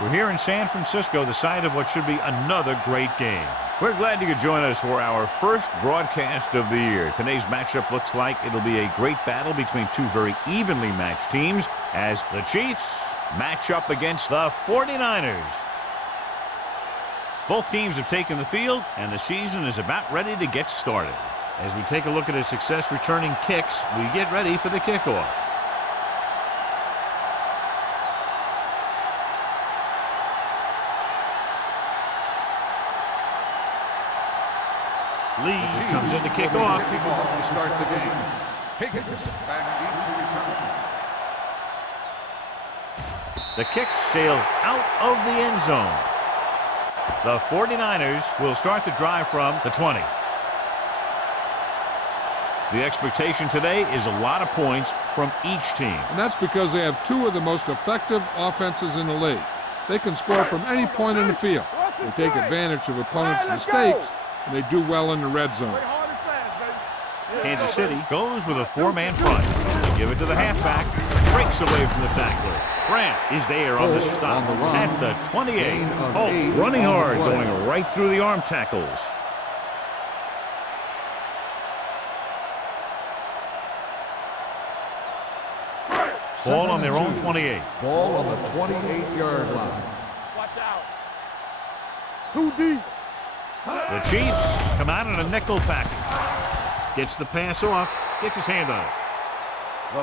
We're here in San Francisco, the site of what should be another great game. We're glad you could join us for our first broadcast of the year. Today's matchup looks like it'll be a great battle between two very evenly matched teams as the Chiefs match up against the 49ers. Both teams have taken the field, and the season is about ready to get started. As we take a look at his success returning kicks, we get ready for the kickoff. Lee comes in to kick off. To start the game. Higgins back deep to return. The kick sails out of the end zone. The 49ers will start the drive from the 20. The expectation today is a lot of points from each team. And that's because they have two of the most effective offenses in the league. They can score from any point in the field. They take advantage of opponents' mistakes, and they do well in the red zone. Kansas City goes with a four-man front. They give it to the halfback. Breaks away from the tackler. Grant is there on the stop at the 28. Oh, running hard, going right through the arm tackles. Ball on their own 28. Ball on the 28-yard line. Watch out. Too deep. The Chiefs come out in a nickel package. Gets the pass off, gets his hand on it.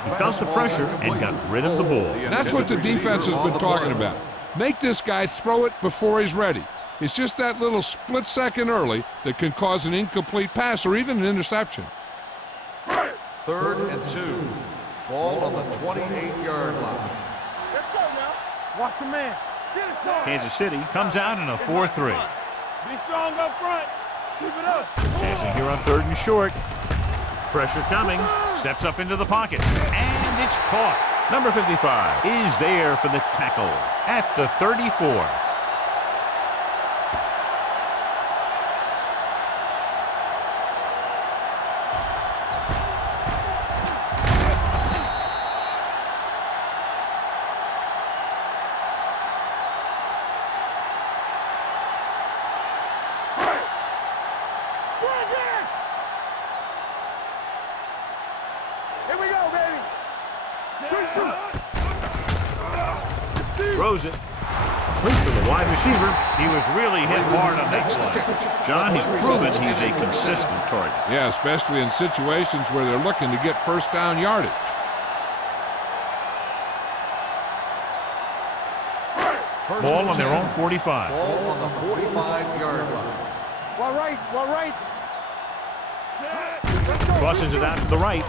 He felt the pressure and got rid of the ball. That's what the defense has been talking about. Make this guy throw it before he's ready. It's just that little split second early that can cause an incomplete pass or even an interception. 3rd and 2. Ball on the 28-yard line. Let's go now. Watch a man. Get it, son. Kansas City comes out in a 4-3. Be strong up front. Keep it up. Passing here on 3rd and short. Pressure coming. Steps up into the pocket. And it's caught. Number 55 is there for the tackle at the 34. Throws it. Complete to the wide receiver. He was really hit hard on that play. John, he's proven he's a consistent target. Yeah, especially in situations where they're looking to get first down yardage. Ball on their own 45. Ball on the 45-yard line. Well, right. Crosses it out to the right.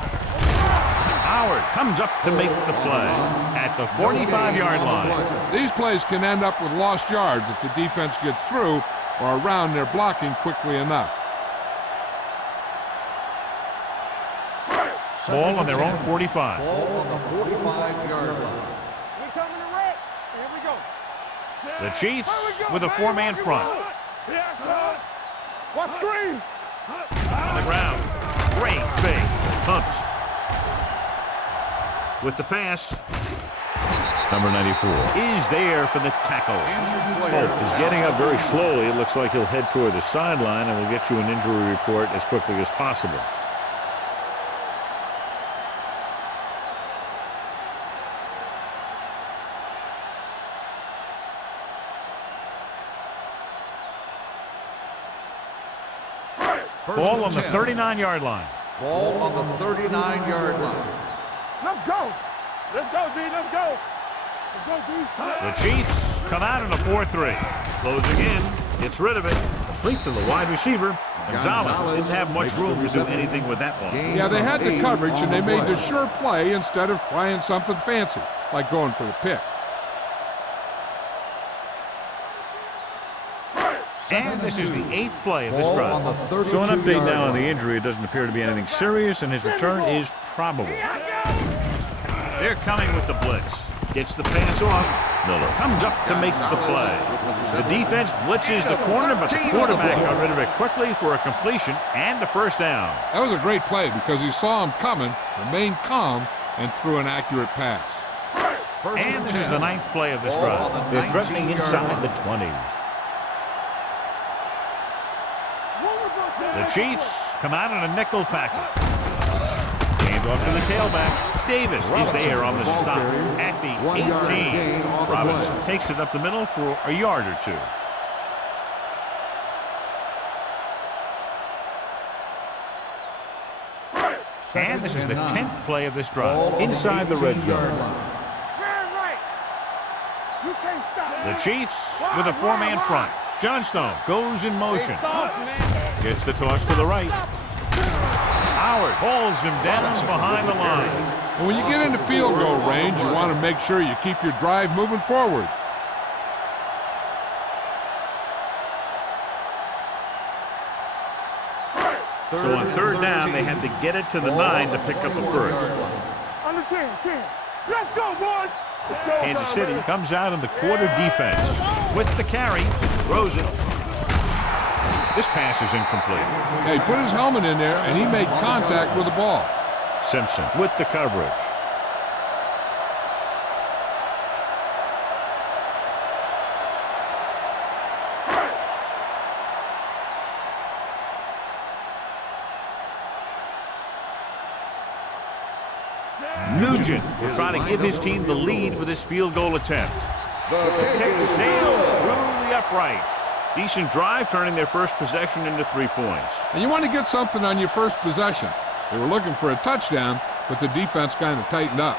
Howard comes up to make the play at the 45-yard line. These plays can end up with lost yards if the defense gets through or around their blocking quickly enough. Ball on their own 45. Ball on the 45-yard line. We're coming to wreck. Here we go. The Chiefs with a four-man front. Watch screen. On the ground. Great fake. Pumps. With the pass. Number 94 is there for the tackle. Hope is getting up very slowly. It looks like he'll head toward the sideline, and we'll get you an injury report as quickly as possible. Ball on the 39-yard line. Ball on the 39-yard line. Let's go. Let's go, D. Let's go. Let's go, D. The Chiefs come out in a 4-3. Closing in. Gets rid of it. Complete to the wide receiver. Gonzalez didn't have much room to do anything with that one. Yeah, they had the coverage, and they made the sure play instead of trying something fancy, like going for the pick. And this is the 8th play of this drive. So an update now on the injury. It doesn't appear to be anything serious, and his return is probable. They're coming with the blitz. Gets the pass off. Miller comes up to make the play. The defense blitzes the corner, but the quarterback got rid of it quickly for a completion and a first down. That was a great play because he saw him coming, remained calm, and threw an accurate pass. And this is the 9th play of this drive. They're threatening inside the 20. The Chiefs come out in a nickel package. Hand off to the tailback. Davis is there on the stop at the 18. Robinson takes it up the middle for a yard or two. And this is the 10th play of this drive. Inside the red zone. The Chiefs with a 4-man front. Johnstone goes in motion. Gets the toss to the right. Howard holds him down behind the line. And when you get into field goal range, you want to make sure you keep your drive moving forward. So on 3rd down, they had to get it to the 9 to pick up a first. On the 10. Let's go, boys. Kansas City comes out in the quarter defense. With the carry, throws it. This pass is incomplete. Yeah, he put his helmet in there, and he made contact with the ball. Simpson with the coverage. Nugent will try to give his team the lead with his field goal attempt. The kick sails through the uprights. Decent drive, turning their first possession into 3 points. And you want to get something on your first possession. They were looking for a touchdown, but the defense kind of tightened up.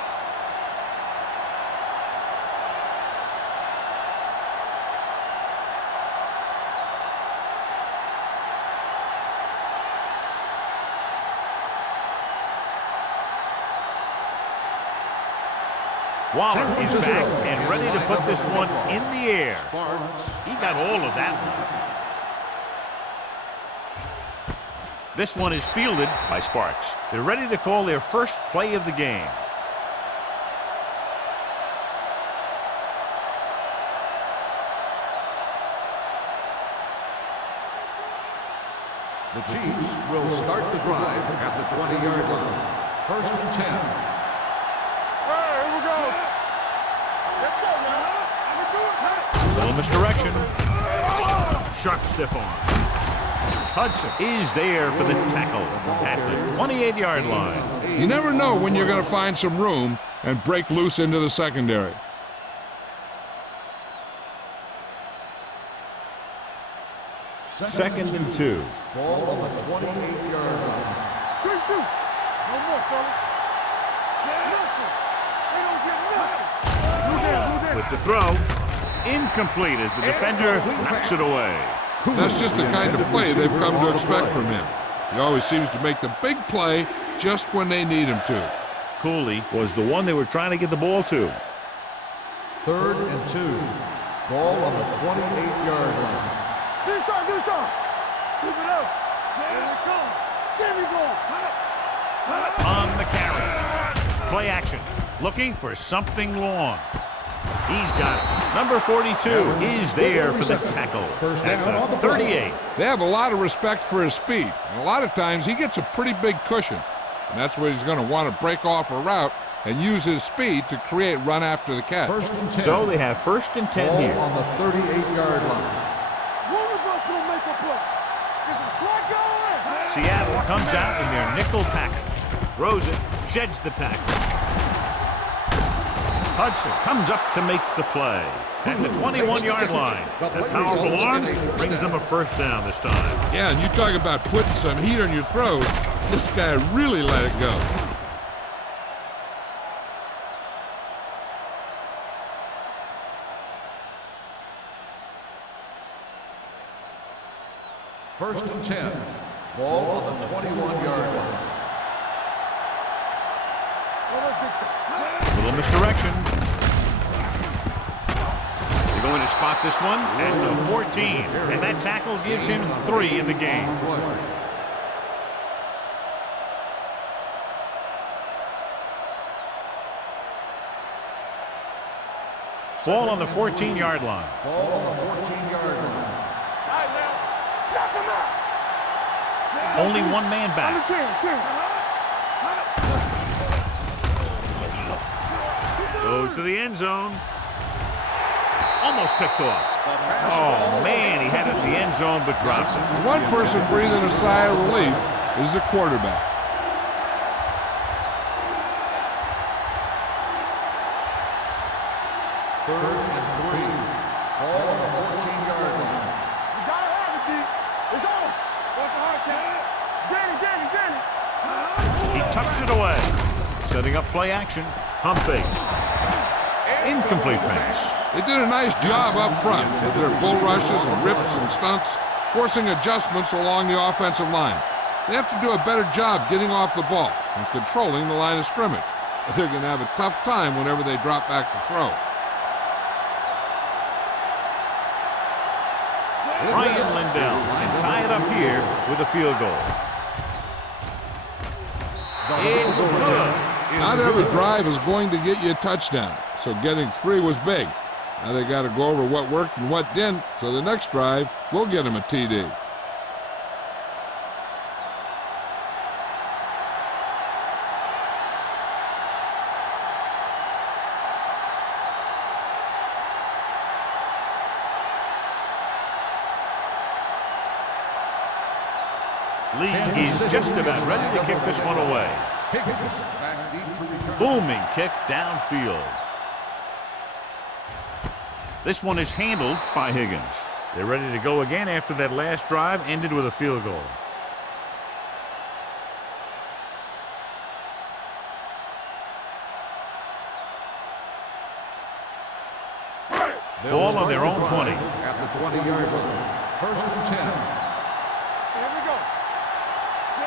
Waller is back and ready to put this one in the air. He got all of that. This one is fielded by Sparks. They're ready to call their first play of the game. The Chiefs will start the drive at the 20-yard line. 1st and 10. Little misdirection. Sharp stiff arm. Hudson is there for the tackle at the 28-yard line. You never know when you're going to find some room and break loose into the secondary. Second and 2. Ball on the 28-yard line. Good shoot. No more, fella. They don't get nothing. With the throw. Incomplete as the defender knocks it away. That's just the kind of play they've come to expect from him. He always seems to make the big play just when they need him to. Cooley was the one they were trying to get the ball to. 3rd and 2. Ball on the 28-yard line. Do something. Keep it up. Here we go. There we go. On the carry. Play action. Looking for something long. He's got it. Number 42 is there for the tackle at the 38. They have a lot of respect for his speed. And a lot of times he gets a pretty big cushion. And that's where he's going to want to break off a route and use his speed to create run after the catch. 1st and 10. So they have 1st and 10 here. On the 38-yard line. One of us will make a play. Is it slack going? Seattle comes out in their nickel package. Throws it, sheds the tackle. Hudson comes up to make the play at the 21-yard line. That powerful arm brings them a first down this time. Yeah, and you talk about putting some heat on your throw. This guy really let it go. First and 10. Ball on the 21-yard line. Little misdirection. They're going to spot this one at the 14. And that tackle gives him 3 in the game. Ball on the 14-yard line. Ball on the 14-yard line. Only one man back. Goes to the end zone. Almost picked off. Oh, man, he had it in the end zone but drops it. One person breathing a sigh of relief is the quarterback. Third and 3. Ball on the 14-yard line. You gotta have it, D. It's on. What's the hard count? Get it. He tucks it away. Setting up play action. Hump fakes. Incomplete pass. They did a nice job up front with their bull rushes and rips and stunts, forcing adjustments along the offensive line. They have to do a better job getting off the ball and controlling the line of scrimmage. They're going to have a tough time whenever they drop back to throw. Ryan Lindell can tie it up here with a field goal. It's good. Not every drive is going to get you a touchdown, so getting 3 was big. Now they got to go over what worked and what didn't, so the next drive will get them a TD. League is just about ready to kick this one away. Back deep to return. Booming kick downfield. This one is handled by Higgins. They're ready to go again after that last drive ended with a field goal. Ball on their own 20. At the 20-yard line. First and 10. Here we go.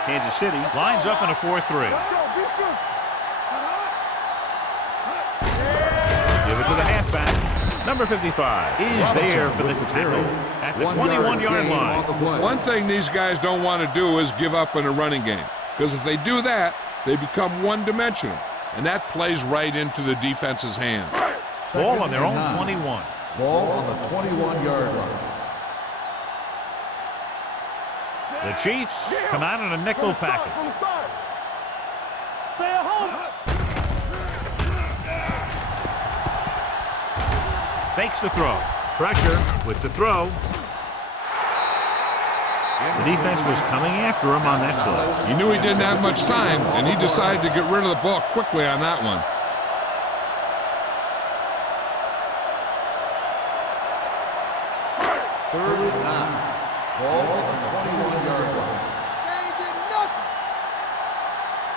Kansas City lines up in a 4-3. Let's go. Be good. Give it to the halfback. Number 55 is there for the tackle at the 21-yard line. One thing these guys don't want to do is give up in a running game, because if they do that, they become one-dimensional, and that plays right into the defense's hands. Ball on their own 21. Ball on the 21-yard line. The Chiefs come out in a nickel package. Stay at home. Fakes the throw. Pressure with the throw. The defense was coming after him on that play. He knew he didn't have much time, and he decided to get rid of the ball quickly on that one. Third and 9. Ball on the 21-yard line. They ain't getting nothing.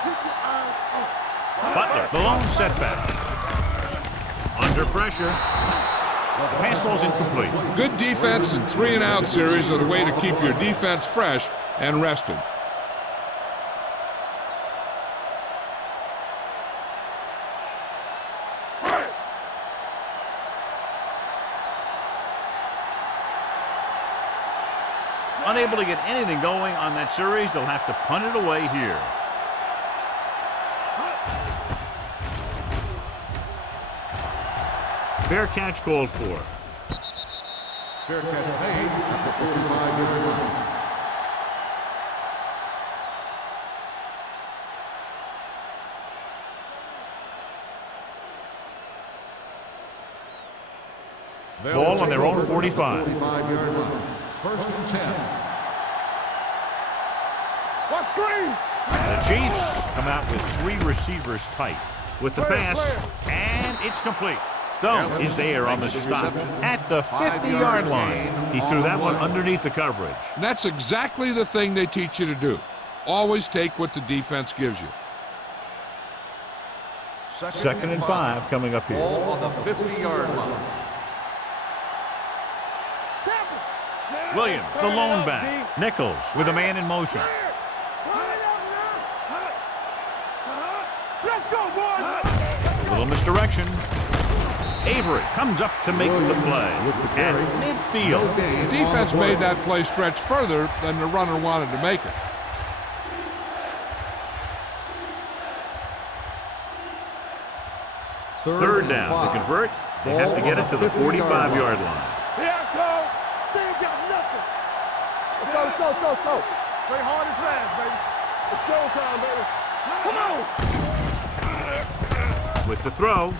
Keep your eyes on. Butler, the lone setback. Under pressure. The pass ball's incomplete. Good defense and 3-and-out series are the way to keep your defense fresh and rested. Unable to get anything going on that series, they'll have to punt it away here. Fair catch called for. Fair catch made at the 45-yard line. Ball on their own 45. 45-yard line. First and 10. What screen? The Chiefs come out with 3 receivers tight with the pass, and it's complete. Stone is there on the stop at the 50-yard line. He threw that one underneath the coverage. And that's exactly the thing they teach you to do. Always take what the defense gives you. Second and 5 coming up here. Ball on the 50-yard line. Williams, the lone back. Nichols with a man in motion. Let's go, boys. Little misdirection. Avery comes up to make the play at midfield. The defense made that play stretch further than the runner wanted to make it. Third down. To convert, they have to get it to the 45-yard line. Here I come. They ain't got nothing. Let's go. Play hard and fast, baby. It's showtime, baby. Come on. With the throw,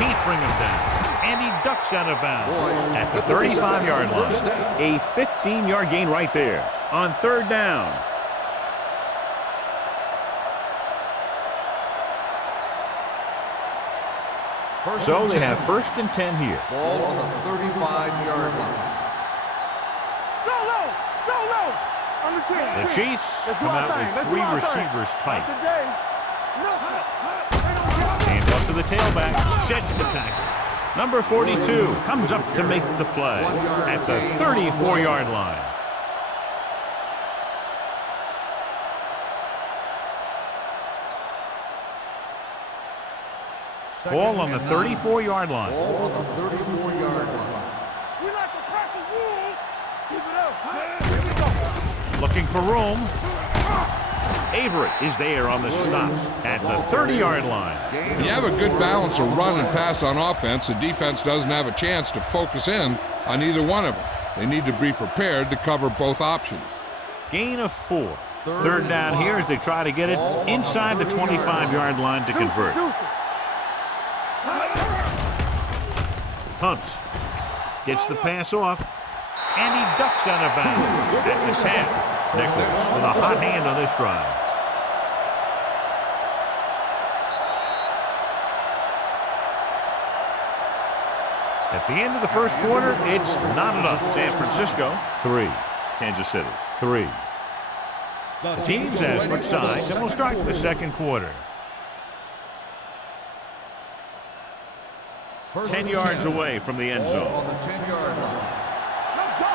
Can't bring him down. And he ducks out of bounds at the 35-yard line. A 15-yard gain right there on third down. So they have first and 10 here. Ball on the 35-yard line. The Chiefs come out with 3 receivers tight. Hands off to the tailback, sheds the tackle. Number 42 comes up to make the play at the 34-yard line. Ball on the 34-yard line. Ball on the 34-yard line. We like to crack the rules. Keep it up. Here we go. Looking for room. Avery is there on the stop at the 30-yard line. When you have a good balance of run and pass on offense, the defense doesn't have a chance to focus in on either one of them. They need to be prepared to cover both options. Gain of 4. Third down here as they try to get it inside the 25-yard line to convert. Pumps. Gets the pass off. And he ducks out of bounds at the 10. Nichols with a hot hand on this drive. At the end of the first quarter, it's knotted up. San Francisco, 3. Kansas City, 3. The teams have switched sides, and we'll start the second quarter. 10 yards away from the end zone. On the 10-yard line. Let's go.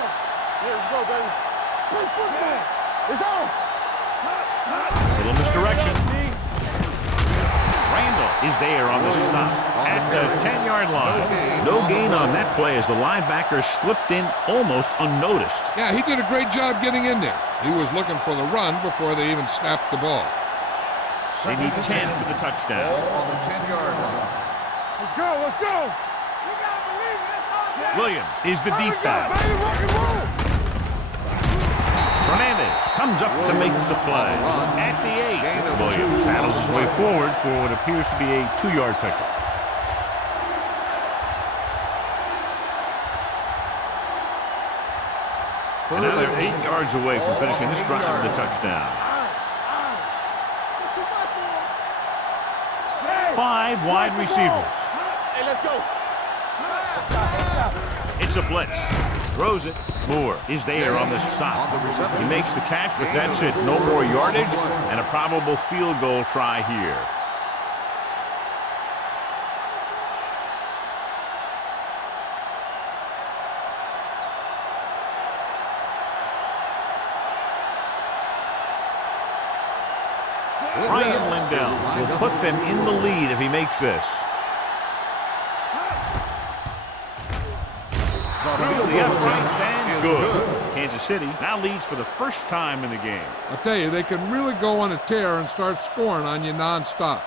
Here we go, baby. Play football. It's on. Little misdirection. Randall is there on the stop at the 10-yard line. No gain on that play as the linebacker slipped in almost unnoticed. Yeah, he did a great job getting in there. He was looking for the run before they even snapped the ball. They need 10 for the touchdown. Ball on the 10-yard line. Let's go. Let's go. You gotta believe it. That's all. Williams is the deep back. Baby, rock and roll. Fernandez comes up to make the play at the 8. Williams paddles his way forward for what appears to be a 2-yard pickup. And now they're 8 yards away from finishing this drive with a touchdown. 5 wide receivers. Hey, let's go. It's a blitz. Throws it. Moore is there on the stop. He makes the catch, but that's it. No more yardage and a probable field goal try here. Ryan Lindell will put them in the lead if he makes this. Through the uprights and good. Kansas City now leads for the first time in the game. I'll tell you, they can really go on a tear and start scoring on you nonstop.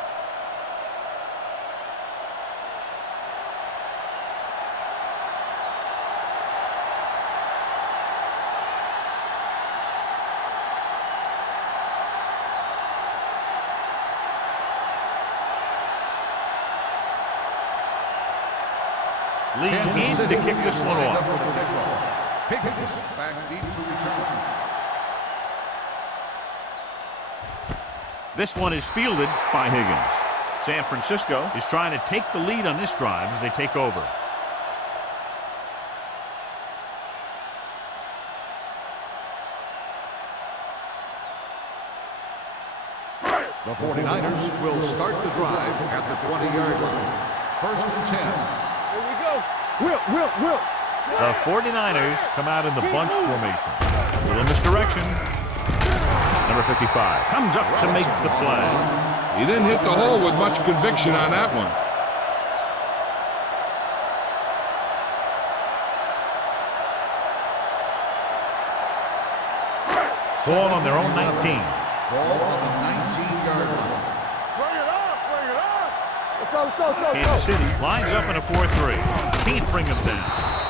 Lee in to kick this one off. Higgins back deep to return. This one is fielded by Higgins. San Francisco is trying to take the lead on this drive as they take over. The 49ers will start the drive at the 20-yard line. First and 10. Here we go. Will. The 49ers come out in the bunch formation. A little misdirection. Number 55 comes up to make the play. He didn't hit the hole with much conviction on that one. Ball on their own 19. Ball on the 19-yard line. Bring it up. Let's go. Kansas City lines up in a 4-3. Can't bring him down.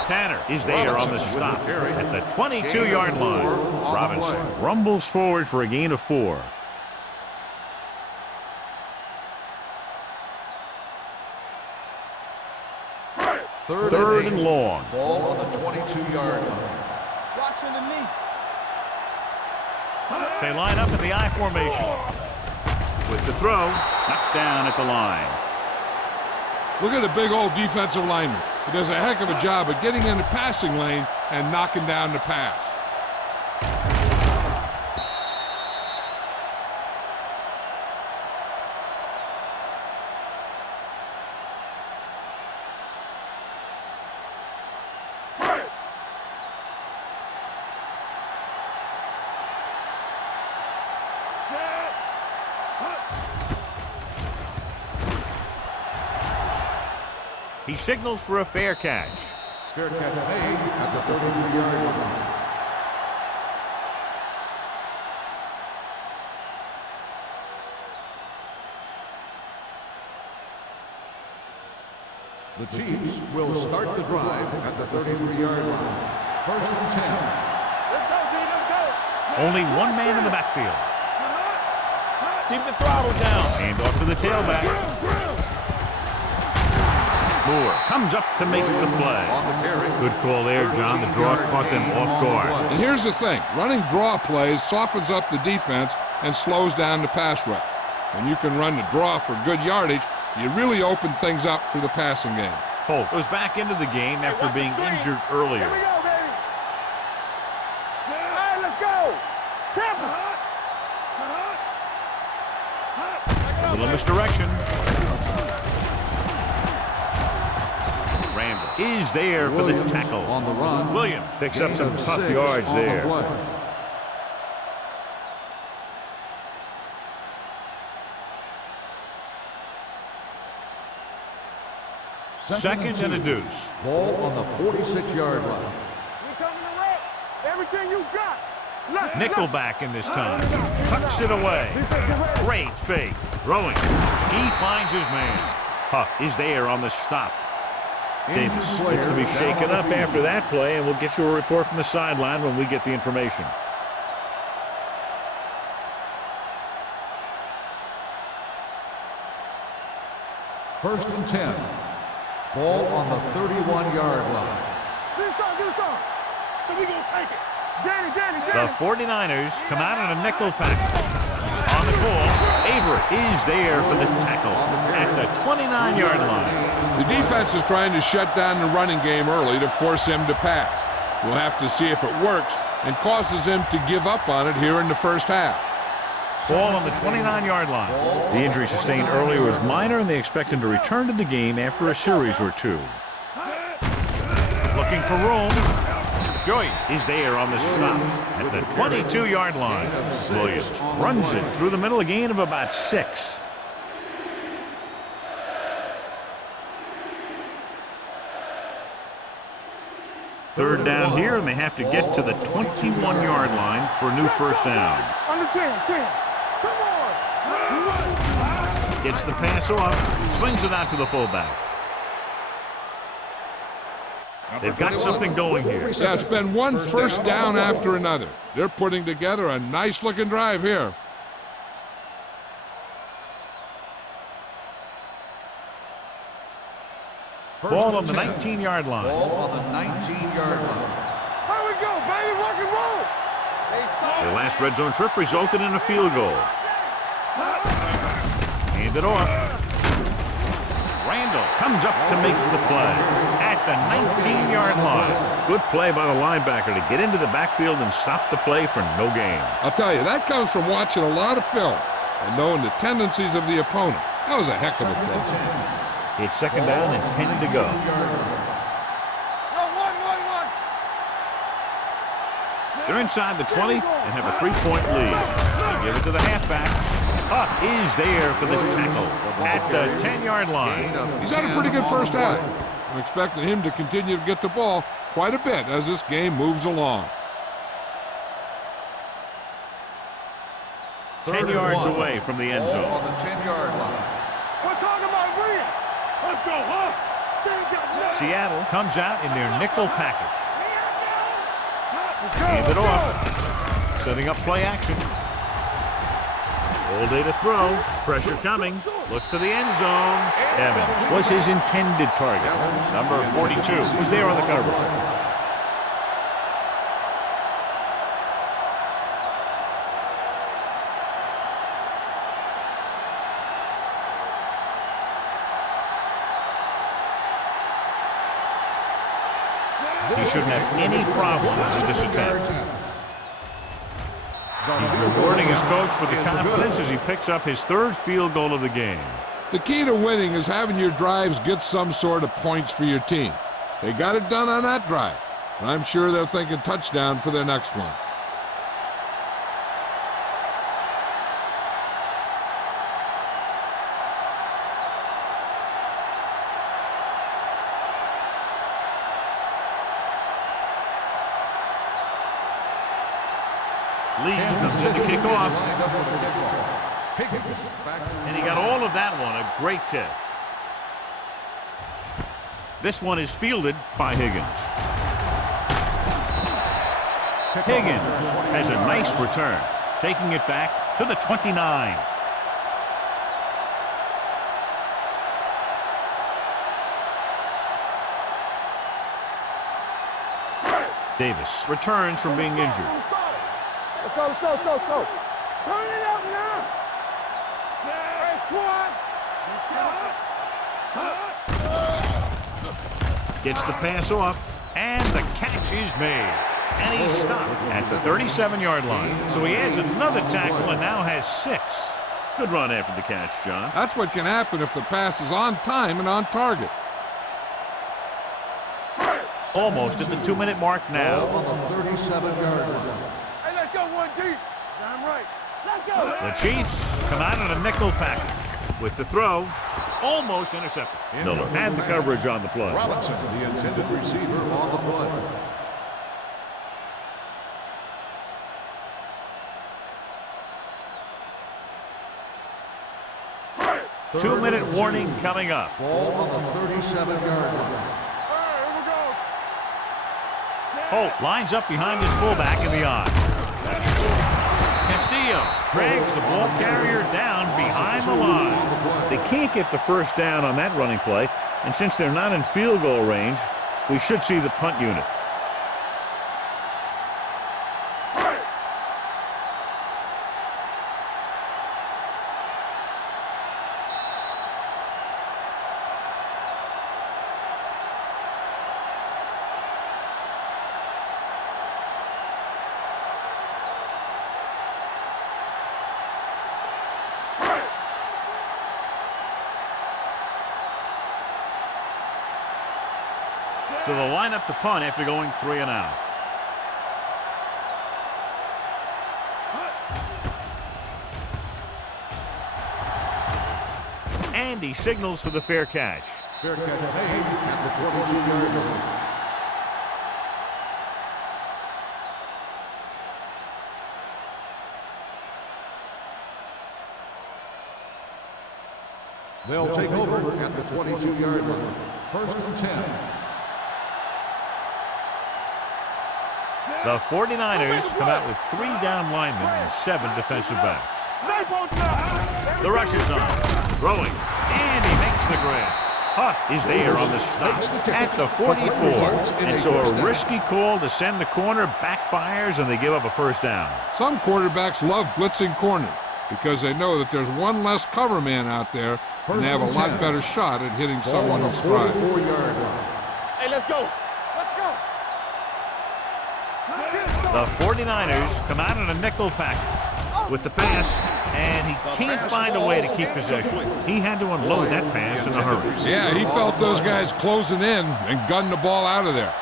Tanner is there on the stop at the 22-yard line. Robinson rumbles forward for a gain of 4. Third and long. Ball on the 22-yard line. Watch underneath. They line up in the I formation. With the throw, knocked down at the line. Look at the big old defensive lineman. He does a heck of a job of getting in the passing lane and knocking down the pass. He signals for a fair catch. Fair catch made at the 33-yard line. The Chiefs will start the drive at the 33-yard line. First and 10. Let's go, D. Let's go. Only one man in the backfield. Keep the throttle down. Hand off to the tailback. Moore comes up to make the play. On the carry. Good call there, John. The draw caught them off guard. And here's the thing. Running draw plays softens up the defense and slows down the pass rush. When you can run the draw for good yardage, you really open things up for the passing game. Holt goes back into the game after being injured Here we earlier. go, baby. All right, let's go. Temple. A little misdirection. Randall is there for the Williams tackle. on the run. Williams picks up Gain some of tough 6 yards on the there. play. Second and a deuce. Ball on the 46-yard line. We coming to wreck. Everything you got. Left, Nickelback in this time. Tucks it away. Great fake. Throwing. He finds his man. Huff is there on the stop. Davis looks to be shaken up after that play, and we'll get you a report from the sideline when we get the information. First and 10. Ball on the 31-yard line. This on. So we gonna take it. Danny. The 49ers come out in a nickel package. On the call, Avery is there for the tackle at the 29-yard line. The defense is trying to shut down the running game early to force him to pass. We'll have to see if it works and causes him to give up on it here in the first half. Ball on the 29-yard line. The injury sustained earlier was minor, and they expect him to return to the game after a series or two. Looking for room. Joyce is there on the stop at the 22-yard line. Williams runs it through the middle, a gain of about 6. Third down here, and they have to get to the 21-yard line for a new first down. Under 10. Come on. Gets the pass off, swings it out to the fullback. They've got something going here. Yeah, it's been one first down after another. They're putting together a nice-looking drive here. Ball on the 19-yard line. Ball on the 19-yard line. Here we go, baby. Rock and roll. Their last red zone trip resulted in a field goal. Hand it off. Randall comes up to make the play at the 19-yard line. Good play by the linebacker to get into the backfield and stop the play for no gain. I'll tell you, that comes from watching a lot of film and knowing the tendencies of the opponent. That was a heck of a play. It's second down and 10 to go. Yo, one. They're inside the 20 and have a 3-point lead. They give it to the halfback. Huff is there for the tackle at the 10-yard line. He's had a pretty good first half. I'm expecting him to continue to get the ball quite a bit as this game moves along. 10 yards away from the end Ball zone. on the 10-yard line. We're talking about Rhea. Let's go, huh? Seattle comes out in their nickel package. Hand it off. Setting up play action. All day to throw. Pressure coming. Looks to the end zone. Evans was his intended target. Number 42 was there on the coverage. He shouldn't have any problems with this attempt. He's rewarding his coach for the confidence as he picks up his third field goal of the game. The key to winning is having your drives get some sort of points for your team. They got it done on that drive, and I'm sure they're thinking touchdown for their next one. Lee comes in to kick off. And he got all of that one. A great kick. This one is fielded by Higgins. Higgins has a nice return, taking it back to the 29. Davis returns from being injured. Let's go, let's go, let's go, let's go. Turn it out now. Hey, squad. Gets the pass off, and the catch is made. And he stopped at the 37-yard line. So he adds another tackle and now has 6. Good run after the catch, John. That's what can happen if the pass is on time and on target. Almost at the 2-minute mark now. On the 37-yard line. Hey, let's go one deep. Damn right. Let's go. The Chiefs come out in a nickel package with the throw. Almost intercepted. Miller had the coverage on the play. Robinson, the intended receiver, on the play. Two-minute warning coming up. Ball on the 37-yard line. Holt lines up behind his fullback in the eye. Castillo drags the ball carrier down behind the line. They can't get the first down on that running play, and since they're not in field goal range, we should see the punt unit. So they'll line up to punt after going 3 and out. And he signals for the fair catch. Fair catch made at the 22-yard line. They'll take over at the 22-yard line. First and 10. The 49ers come out with 3 down linemen and 7 defensive backs. The rush is on. Throwing. And he makes the grab. Huff is there on the stop at the 44. And so a risky call to send the corner backfires and they give up a first down. Some quarterbacks love blitzing corners because they know that there's one less cover man out there and they have a lot better shot at hitting someone in stride. Hey, let's go. Let's go. The 49ers come out in a nickel package with the pass, and he can't find a way to keep possession. He had to unload that pass in a hurry. Yeah, he felt those guys closing in and gunned the ball out of there.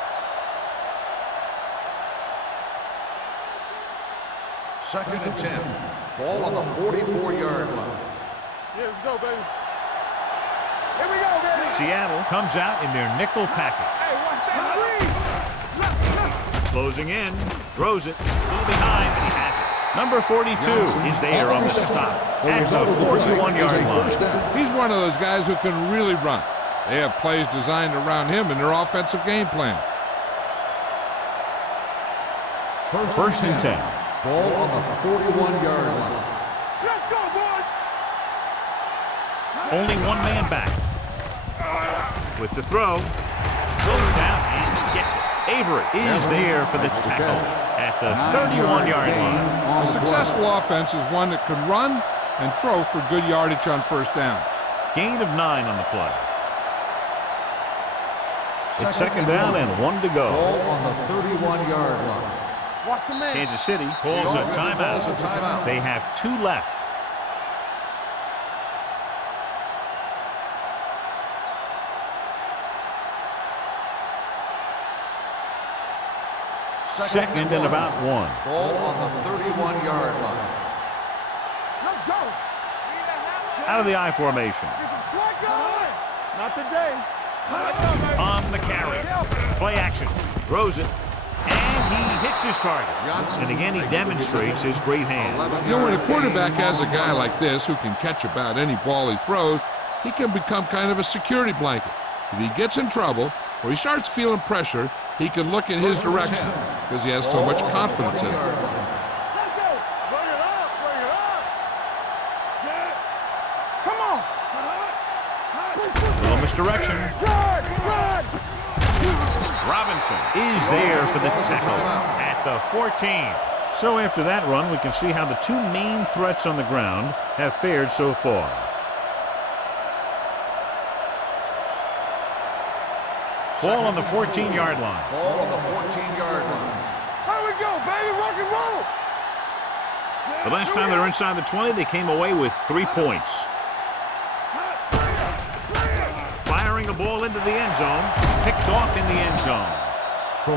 Second and 10. Ball on the 44-yard line. Here we go, baby. Here we go, baby. Seattle comes out in their nickel package. Hey, watch that screen. Closing in, throws it, a little behind, but he has it. Number 42 is there on the stop at the 41-yard line. He's one of those guys who can really run. They have plays designed around him in their offensive game plan. First and 10. Ball on the 41-yard line. Let's go, boys. Only one man back. With the throw. Goes down and gets it. Avery is there for the tackle at the 31-yard line. A successful offense is one that can run and throw for good yardage on first down. Gain of 9 on the play. It's second down and 1 to go. Ball on the 31-yard line. Watch the man. Kansas City calls a timeout. They have 2 left. Second and about 1. Ball on the 31-yard line. Let's go. Out of the I formation. Not today. On the carry. Play action. Throws it. And he hits his target. And again, he demonstrates his great hands. You know, when a quarterback has a guy like this who can catch about any ball he throws, he can become kind of a security blanket. If he gets in trouble or he starts feeling pressure, he can look in his direction because he has so much confidence in him. Let's go. Bring it up. Bring it up. Set. Come on. Little misdirection. Run. Run. Robinson is there for the tackle at the 14. So after that run, we can see how the 2 main threats on the ground have fared so far. Ball on the 14-yard line. Ball on the 14-yard line. Here we go, baby. Rock and roll. The last time they were inside the 20, they came away with 3 points. Firing the ball into the end zone. Picked off in the end zone.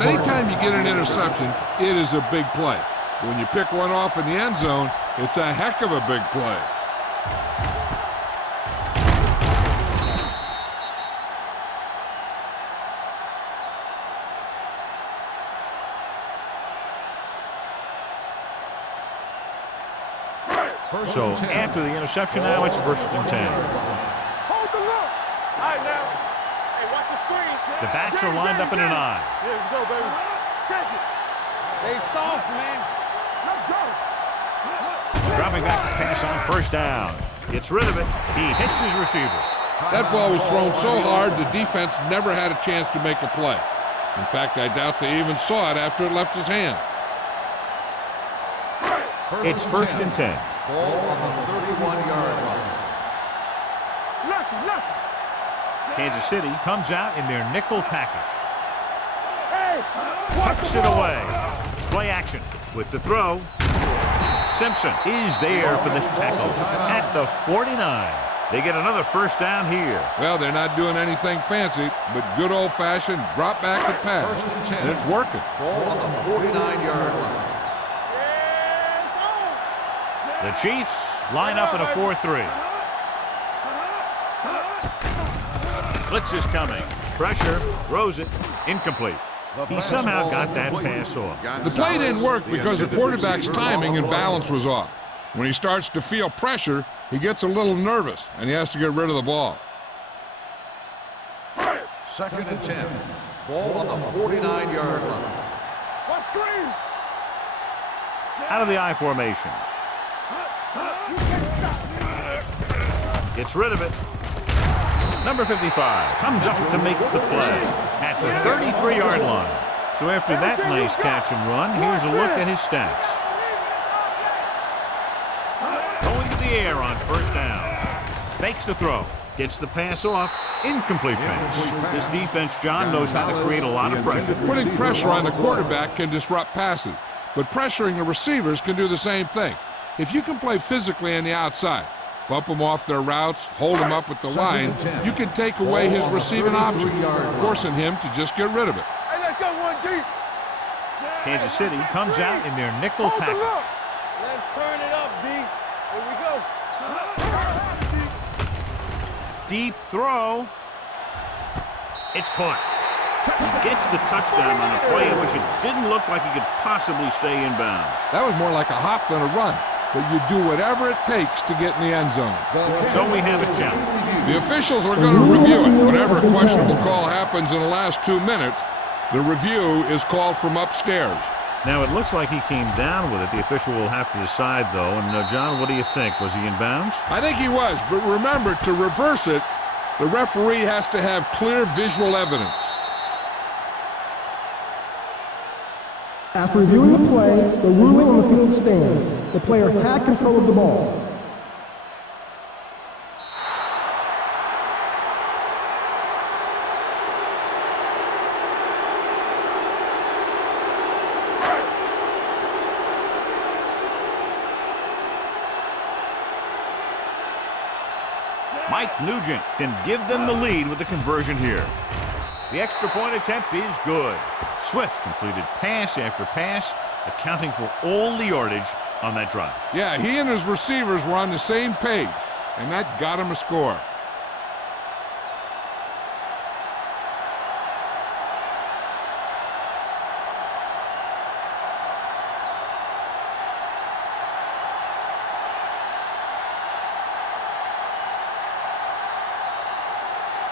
Anytime you get an interception, it is a big play. When you pick one off in the end zone, it's a heck of a big play. So after the interception now, it's 1st and 10. Hold the look. All right, now. Hey, watch the screen. The backs are lined up in an I. Here we go, baby. Check it. They soft, man. Let's go. Dropping back to pass on 1st down. Gets rid of it. He hits his receiver. That ball was thrown so hard the defense never had a chance to make a play. In fact, I doubt they even saw it after it left his hand. It's 1st and 10. Ball on the 31-yard line. Lucky. Kansas City comes out in their nickel package. Hey, Tucks it away. Play action with the throw. Simpson is there for the tackle at the 49. They get another 1st down here. Well, they're not doing anything fancy, but good old-fashioned drop back and pass. 1st and 10. And it's working. Ball on the 49-yard line. The Chiefs line up in a 4-3. Blitz is coming. Pressure. Throws it. Incomplete. He somehow got that pass off. The play didn't work because the quarterback's timing and balance was off. When he starts to feel pressure, he gets a little nervous, and he has to get rid of the ball. 2nd and 10. Ball on the 49-yard line. What screen? Out of the I formation. Gets rid of it. Number 55 comes up to make the play at the 33-yard line. So after that nice catch and run, here's a look at his stats. Going to the air on 1st down. Fakes the throw. Gets the pass off. Incomplete pass. This defense, John, knows how to create a lot of pressure. Putting pressure on the quarterback can disrupt passes, but pressuring the receivers can do the same thing. If you can play physically on the outside, bump them off their routes, hold them up at the line, you can take away his receiving options, forcing him to just get rid of it. Hey, let's go 1 deep. Kansas City comes out in their nickel Hold the package. look. Let's turn it up, D. Here we go. Deep throw. It's caught. He gets the touchdown on a play in which it didn't look like he could possibly stay in bounds. That was more like a hop than a run, but you do whatever it takes to get in the end zone. So we have a challenge. The officials are going to review it. Whenever a questionable call happens in the last 2 minutes, the review is called from upstairs. Now, it looks like he came down with it. The official will have to decide, though. And, John, what do you think? Was he in bounds? I think he was, but remember, to reverse it, the referee has to have clear visual evidence. After reviewing the play, the ruling on the field stands. The player had control of the ball. Mike Nugent can give them the lead with the conversion here. The extra point attempt is good. Swift completed pass after pass, accounting for all the yardage on that drive. Yeah, he and his receivers were on the same page, and that got him a score.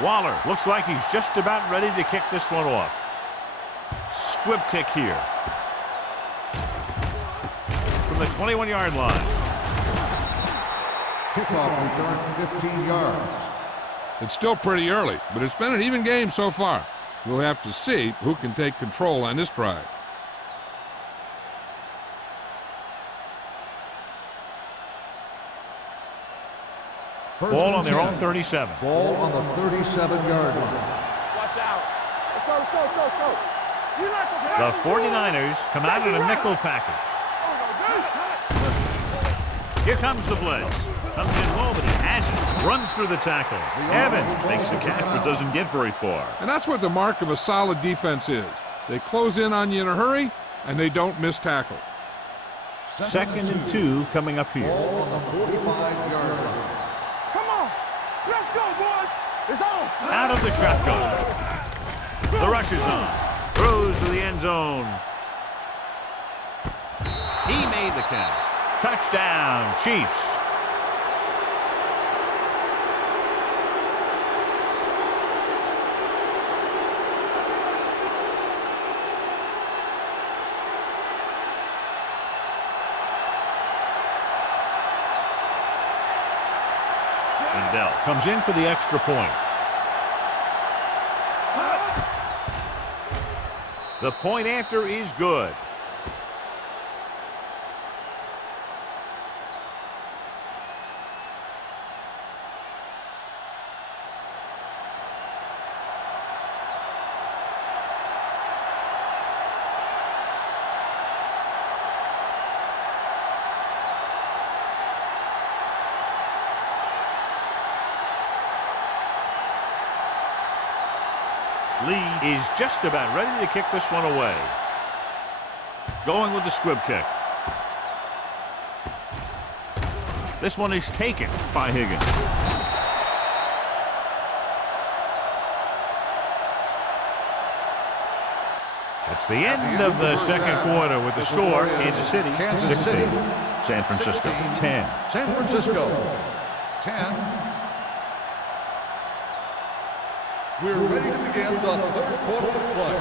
Waller looks like he's just about ready to kick this one off. Squib kick here. From the 21-yard line. Kickoff return 15 yards. It's still pretty early, but it's been an even game so far. We'll have to see who can take control on this drive. Ball on their own 37. Ball on the 37-yard line. Watch out. Let's go. You like The 49ers come out in a nickel package. Here comes the blitz. Comes in low, but he has it. Runs through the tackle. Evans makes the catch, but doesn't get very far. And that's what the mark of a solid defense is. They close in on you in a hurry, and they don't miss tackle. Second and 2 coming up here. Ball on the 45-yard line. Come on. Let's go, boys. It's on. Out of the shotgun. The rush is on. Throws to the end zone. He made the catch. Touchdown, Chiefs. Lindell comes in for the extra point. The point after is good. Lee is just about ready to kick this one away. Going with the squib kick. This one is taken by Higgins. That's the end of the second quarter with the score. Kansas City 16, San Francisco 10. San Francisco 10. We're ready to begin the third quarter of play.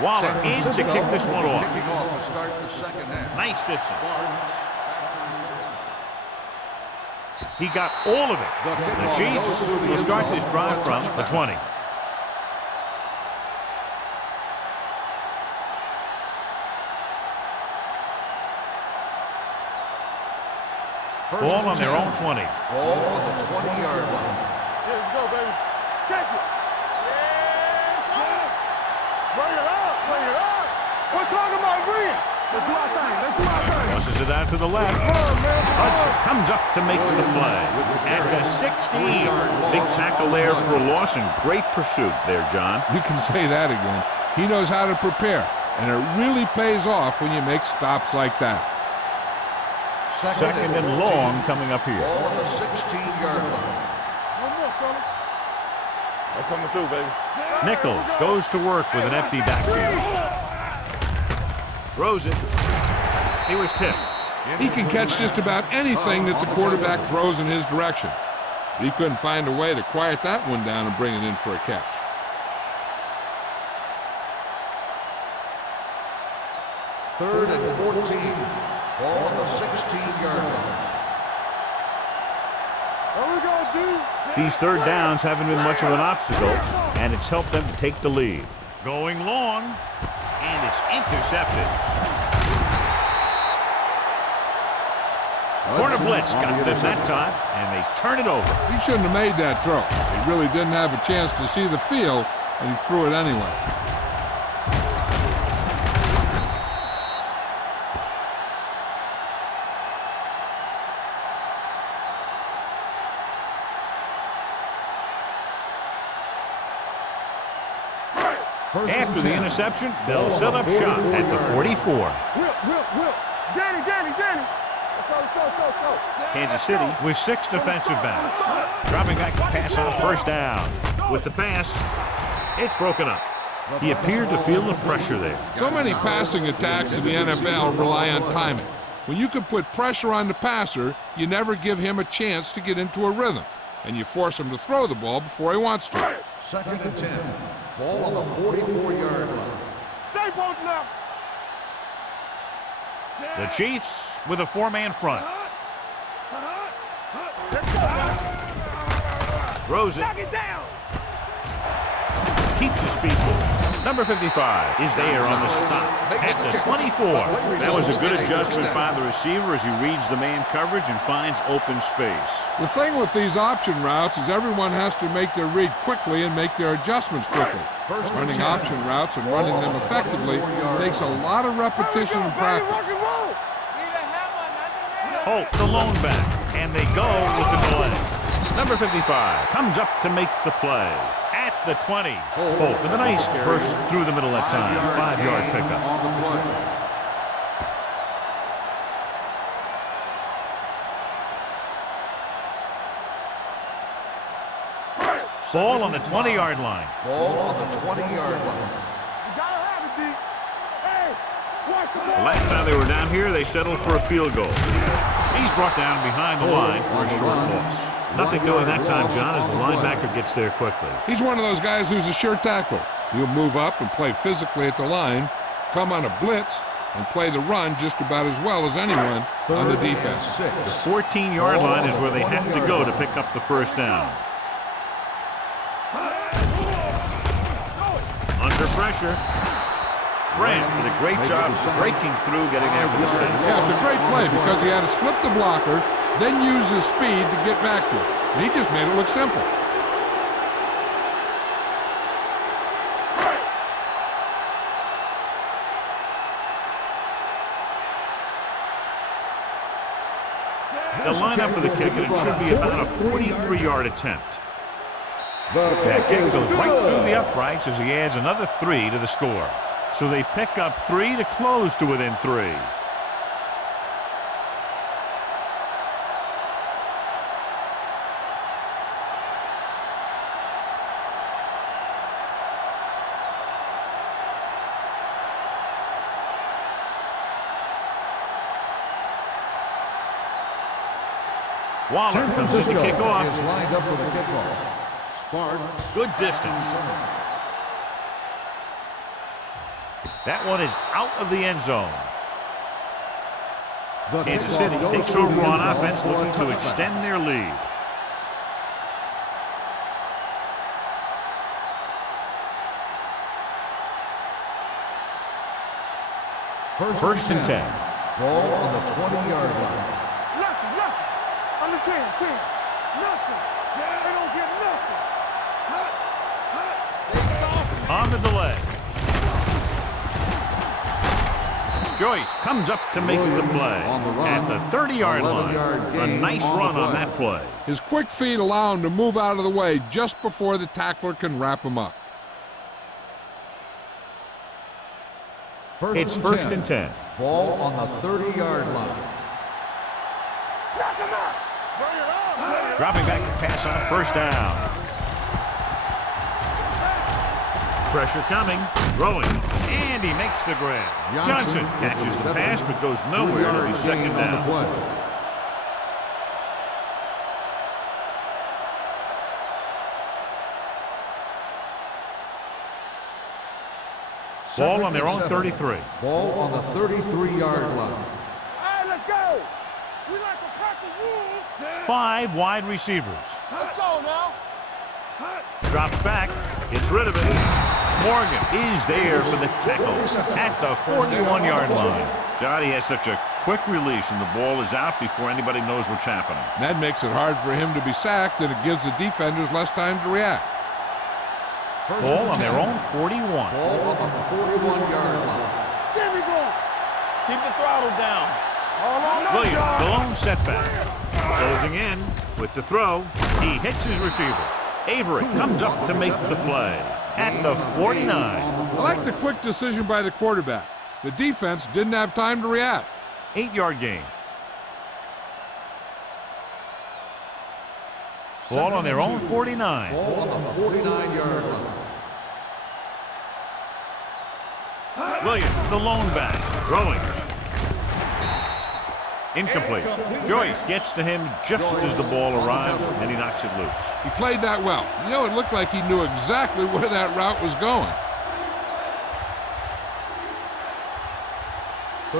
Waller in to kick this one off. Kicking off to start the second half. Nice distance. He got all of it. The Chiefs will start this drive from the 20. Ball on their own 20. Ball on the 20-yard line. Let's go, baby. Check it. Bring it up. We're talking about bringing. Let's do our thing. Tosses it out to the left. Hudson comes up to make the play. At the 16. Big tackle there for Lawson. Great pursuit there, John. You can say that again. He knows how to prepare, and it really pays off when you make stops like that. Second and long coming up here. Ball on the 16-yard line. No more, fella. I'm coming through, baby. Nichols goes to work with an empty backfield. Throws it. He was tipped. He can catch just about anything that the quarterback throws in his direction. He couldn't find a way to quiet that one down and bring it in for a catch. Third and 14. Ball on the 16-yard line. What we gonna do? These third downs haven't been much of an obstacle, and it's helped them to take the lead. Going long, and it's intercepted. Corner blitz got them that time, and they turn it over. He shouldn't have made that throw. He really didn't have a chance to see the field, and he threw it anyway. After the interception, they'll set up shop at the 44. Whip. Danny. Let's go. Kansas City with 6 defensive backs. Dropping back to pass on first down. With the pass, it's broken up. He appeared to feel the pressure there. So many passing attacks in the NFL rely on timing. When you can put pressure on the passer, you never give him a chance to get into a rhythm, and you force him to throw the ball before he wants to. Second and 10. Ball on the 44-yard line. Stay posted up. The Chiefs with a 4-man front. Throws it. Knock it down. Keeps his feet moving. Number 55 is there on the stop at the 24. That was a good adjustment by the receiver as he reads the man coverage and finds open space. The thing with these option routes is everyone has to make their read quickly and make their adjustments quickly. Running option routes and running them effectively takes a lot of repetition and practice. Holt, the lone back, and they go with the delay. Number 55 comes up to make the play at the 20. Holt with a nice burst through the middle that time. 5-yard pickup. Ball on the 20-yard line. Ball on the 20-yard line. The last time they were down here, they settled for a field goal. He's brought down behind the line for a short loss. Nothing doing that time, John, as the linebacker gets there quickly. He's one of those guys who's a sure tackler. He'll move up and play physically at the line, come on a blitz, and play the run just about as well as anyone on the defense. The 14-yard line is where they have to go to pick up the first down. Under pressure. Branch did a great job breaking through, getting there for the save. Yeah, it's a great play because he had to slip the blocker, then use his speed to get back to it. And he just made it look simple. They'll line up for the kick, and it should be about a 43-yard attempt. That kick goes right through the uprights as he adds another 3 to the score. So they pick up 3 to close to within 3. Waller comes in to kick off. Is lined up for the kickoff. Sparks. Good distance. That one is out of the end zone. Kansas City takes over on offense, looking to extend their lead. First and 10. Ball on the 20-yard line. Nothing. On the 10. Nothing. They don't get nothing. On the delay. Joyce comes up to make the play at the 30-yard line. A nice run on that play. His quick feet allow him to move out of the way just before the tackler can wrap him up. It's first and 10. Ball on the 30-yard line. Knock him out. Dropping back to pass on first down. Pressure coming, throwing, and he makes the grab. Johnson catches the pass but goes nowhere to be second down. Ball on their own 33. Ball on the 33-yard line. All right, let's go. We like to crack the rules. 5 wide receivers. Let's go now. Drops back, gets rid of it. Morgan is there for the tackle at the 41-yard line. Johnny has such a quick release and the ball is out before anybody knows what's happening. That makes it hard for him to be sacked, and it gives the defenders less time to react. Ball on their own 41. Ball on the 41-yard line. There we go. Keep the throttle down. Hold on, Williams, the lone setback. Closing in with the throw. He hits his receiver. Avery comes up to make the play at the 49. I like the quick decision by the quarterback. The defense didn't have time to react. 8-yard gain. Ball on their own 49. Ball on the 49-yard line. Williams, the lone back, throwing. Incomplete. Joyce gets to him just as the ball arrives, and he knocks it loose. He played that well. You know, it looked like he knew exactly where that route was going.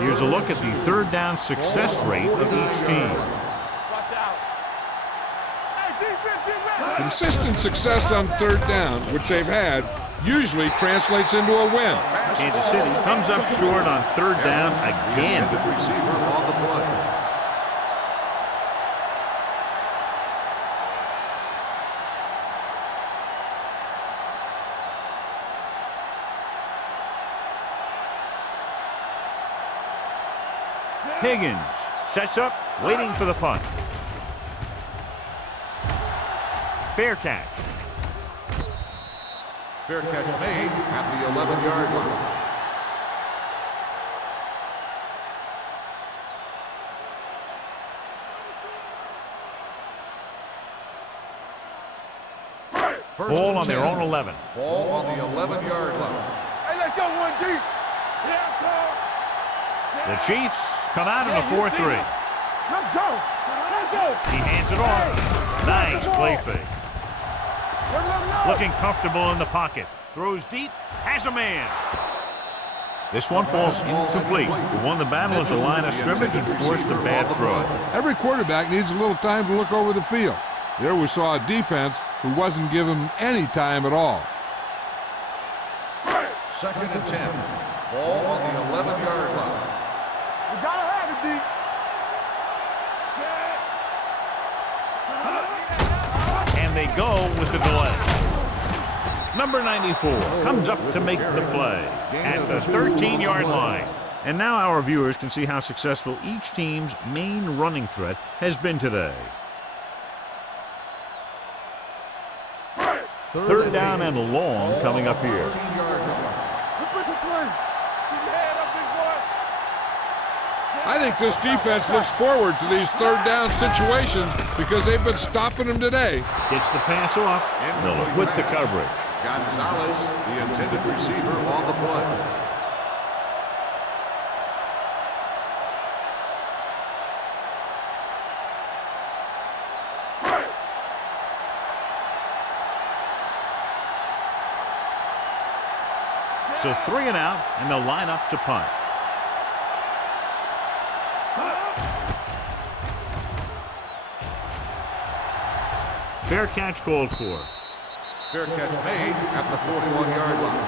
Here's a look at the third down success rate of each team. Watch out. Hey, defense, get ready. Consistent success on third down, which they've had, usually translates into a win. Kansas City comes up short on third down again. The receiver on the play. Higgins sets up, waiting for the punt. Fair catch. Fair catch made at the 11-yard line. Ball on their own 11. Ball on the 11-yard line. Hey, let's go one deep. Yeah, go. The Chiefs come out in a 4-3. Let's go. Let's go. He hands it off. Nice play fake. Looking comfortable in the pocket. Throws deep, has a man. This one falls incomplete. He won the battle at the line of scrimmage and forced a bad throw. Every quarterback needs a little time to look over the field. There we saw a defense who wasn't given any time at all. 2nd and 10. Ball on the 11-yard line. We gotta have it, D. And they go with the delay. Number 94 comes up to make the play at the 13-yard line. And now our viewers can see how successful each team's main running threat has been today. Third down and long coming up here. Let's make a play. Keep your head up, big boy. I think this defense looks forward to these third down situations because they've been stopping them today. Gets the pass off. Miller with the coverage. Gonzalez, the intended receiver, on the play. So 3 and out, and they'll line up to punt. Fair catch called for. Fair catch made at the 41-yard line.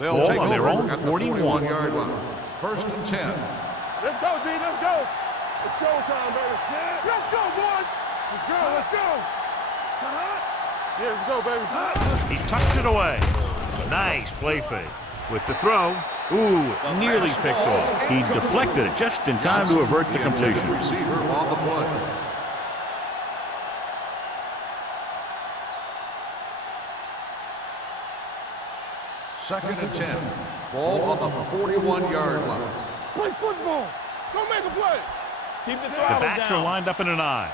They'll Ball take on their over own at the 41-yard line. 1st and 10. Let's go, D. Let's go. It's showtime, baby. Let's go, boys. Let's go. Let's go. Yeah, let's go, baby. He tucks it away. Nice play fake. With the throw, nearly picked off. He deflected it just in time to avert the completion. Receiver on the play. Second and 10. Ball on the 41-yard line. Play football. Go make a play. Keep the The throttle backs are down. lined up in an I.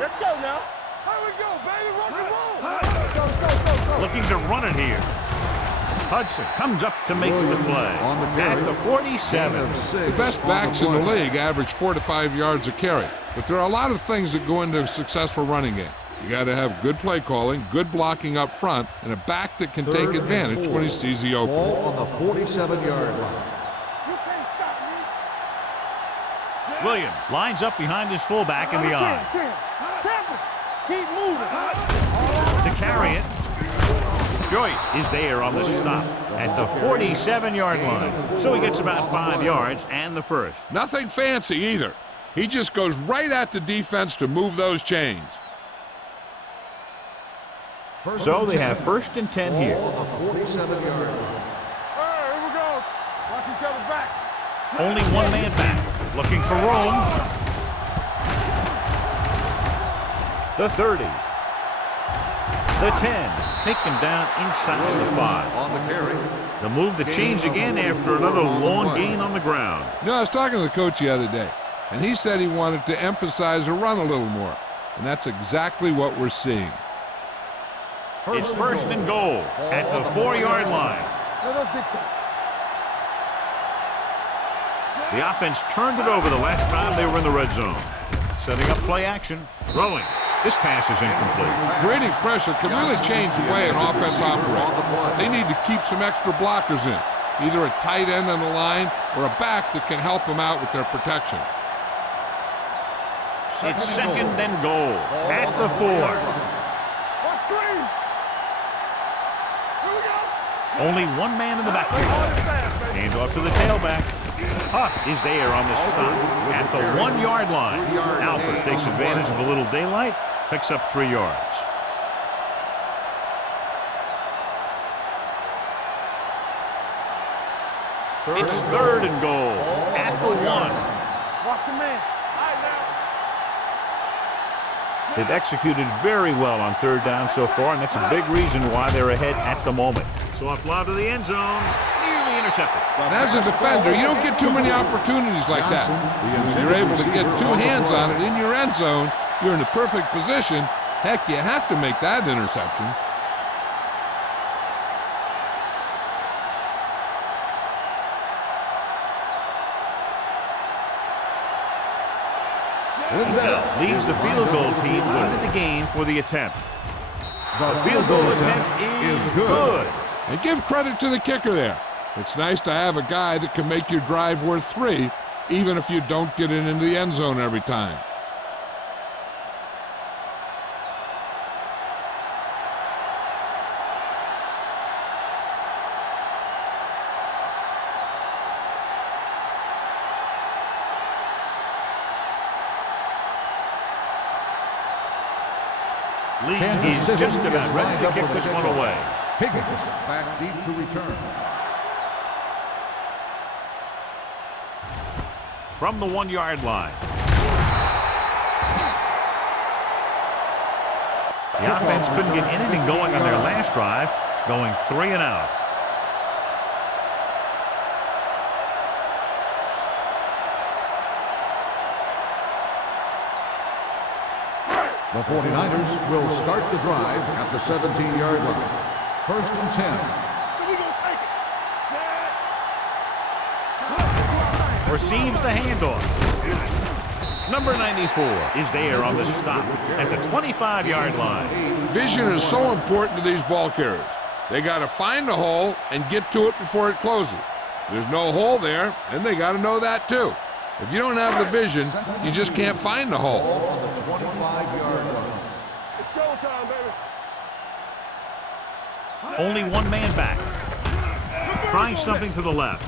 Let's go now. Here we go, baby. Rock and roll. Go. Looking to run it here. Hudson comes up to make the play. on the carry. At the 47. The best backs in the league average 4 to 5 yards a carry. But there are a lot of things that go into a successful running game. You got to have good play calling, good blocking up front, and a back that can take advantage when he sees the opening. Ball on the 47-yard line. You can't stop me. Williams lines up behind his fullback in the I. Temple. Keep moving. To carry it. Joyce is there on the stop at the 47-yard line. So he gets about 5 yards and the first. Nothing fancy either. He just goes right at the defense to move those chains. So they have 1st and 10 here. Ball on the 47-yard line. All right, here we go. Watch each other back. Only one man back. Looking for room. The 30. The 10. Taken down inside the 5. On the carry. The move the chains again after another long gain on the ground. You know, I was talking to the coach the other day, and he said he wanted to emphasize the run a little more. And that's exactly what we're seeing. It's 1st and goal at the 4-yard line. Let us dictate. The offense turned it over the last time they were in the red zone. Setting up play action. Throwing. This pass is incomplete. Grading pressure can really change the way an offense operates. They need to keep some extra blockers in, either a tight end on the line or a back that can help them out with their protection. It's 2nd and goal at the 4. What screen? Here we go. Only one man in the backfield. Hand off to the tailback. Huff is there on the stop at the 1-yard line. Alford takes advantage of a little daylight, picks up 3 yards. It's 3rd and goal at the 1. Watch your man. They've executed very well on 3rd down so far, and that's a big reason why they're ahead at the moment. So a fly to the end zone, nearly intercepted. And as a defender, you don't get too many opportunities like that. When you're able to get 2 hands on it in your end zone, you're in the perfect position. Heck, you have to make that interception. Lindell leads the field goal team into the game for the attempt. The field goal attempt is good. And give credit to the kicker there. It's nice to have a guy that can make your drive worth 3, even if you don't get it into the end zone every time. Lee is just about ready to kick this one away. Higgins back deep to return. From the 1-yard line. The offense couldn't get anything going on their last drive, going 3 and out. The 49ers will start the drive at the 17-yard line. 1st and 10. So we gonna take it. Receives the handoff. Number 94 is there on the stop at the 25-yard line. Vision is so important to these ball carriers. They got to find the hole and get to it before it closes. There's no hole there, and they got to know that too. If you don't have the vision, you just can't find the hole. Ball on the 25-yard line. It's showtime, baby. Only one man back. Trying something to the left.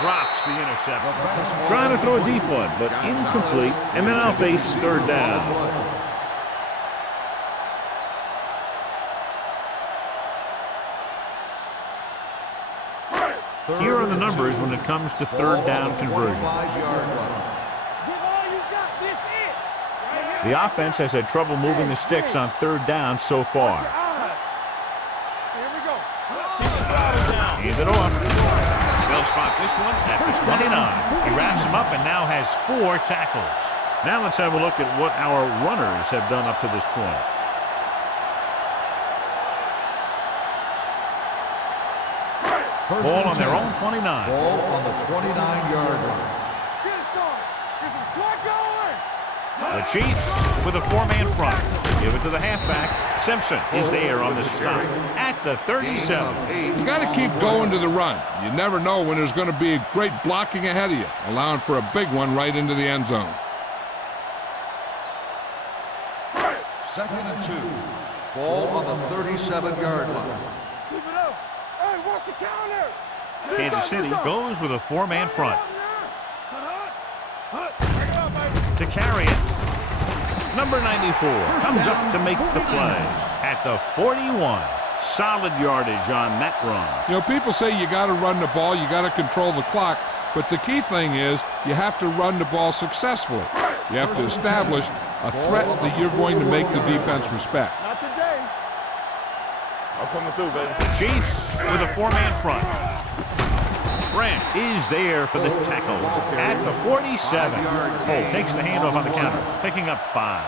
Drops the interception. Trying to throw a deep one, but incomplete, and then I'll face 3rd down. Here are the numbers when it comes to 3rd down conversions. The offense has had trouble moving the sticks on 3rd down so far. Here we go. Hand it off. They'll spot this one at the 29. He wraps him up and now has 4 tackles. Now let's have a look at what our runners have done up to this point. Ball on their own 29. Ball on the 29-yard line. The Chiefs with a 4-man front. They give it to the halfback. Simpson is there on the stop at the 37. You got to keep going to the run. You never know when there's going to be great blocking ahead of you, allowing for a big one right into the end zone. 2nd and 2. Ball on the 37-yard line. Keep it up. Hey, work the counter. Kansas City goes with a 4-man front. To carry it, number 94 comes up to make the play at the 41. Solid yardage on that run. You know, people say you got to run the ball, you got to control the clock, but the key thing is you have to run the ball successfully. You have to establish a threat that you're going to make the defense respect. Not today. I'm coming through, baby. The Chiefs with a 4-man front. Branch is there for the tackle at the 47. Holt takes the handoff on the counter, picking up 5.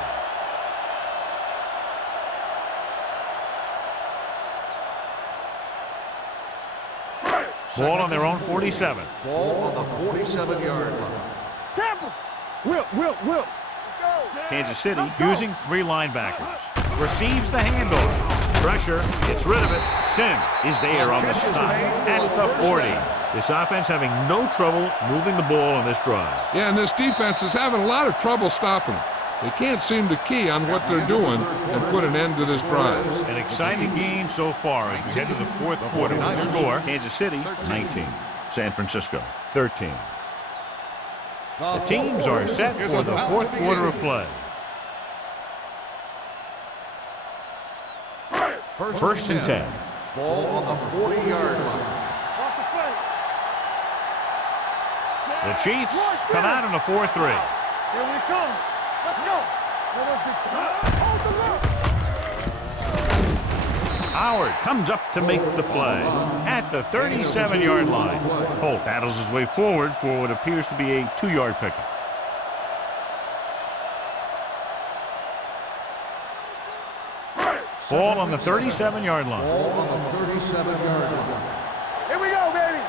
Ball on their own 47. Ball on the 47-yard line. Tampa. Whip. Kansas City using 3 linebackers. Receives the handoff. Pressure, gets rid of it. Sims is there on the stop at the 40. This offense having no trouble moving the ball on this drive. Yeah, and this defense is having a lot of trouble stopping them. They can't seem to key on what they're doing and put an end to this drive. An exciting game so far as we head to the 4th quarter with the score. Kansas City 19, San Francisco 13. The teams are set for the 4th quarter of play. 1st and 10. Ball on the 40-yard line. The Chiefs come out in a 4-3. Here we come. Let's go. Let us get Howard comes up to make the play at the 37-yard line. Holt battles his way forward for what appears to be a 2-yard pickup. Ball on the 37-yard line. Ball on the 37-yard line. Here we go, baby.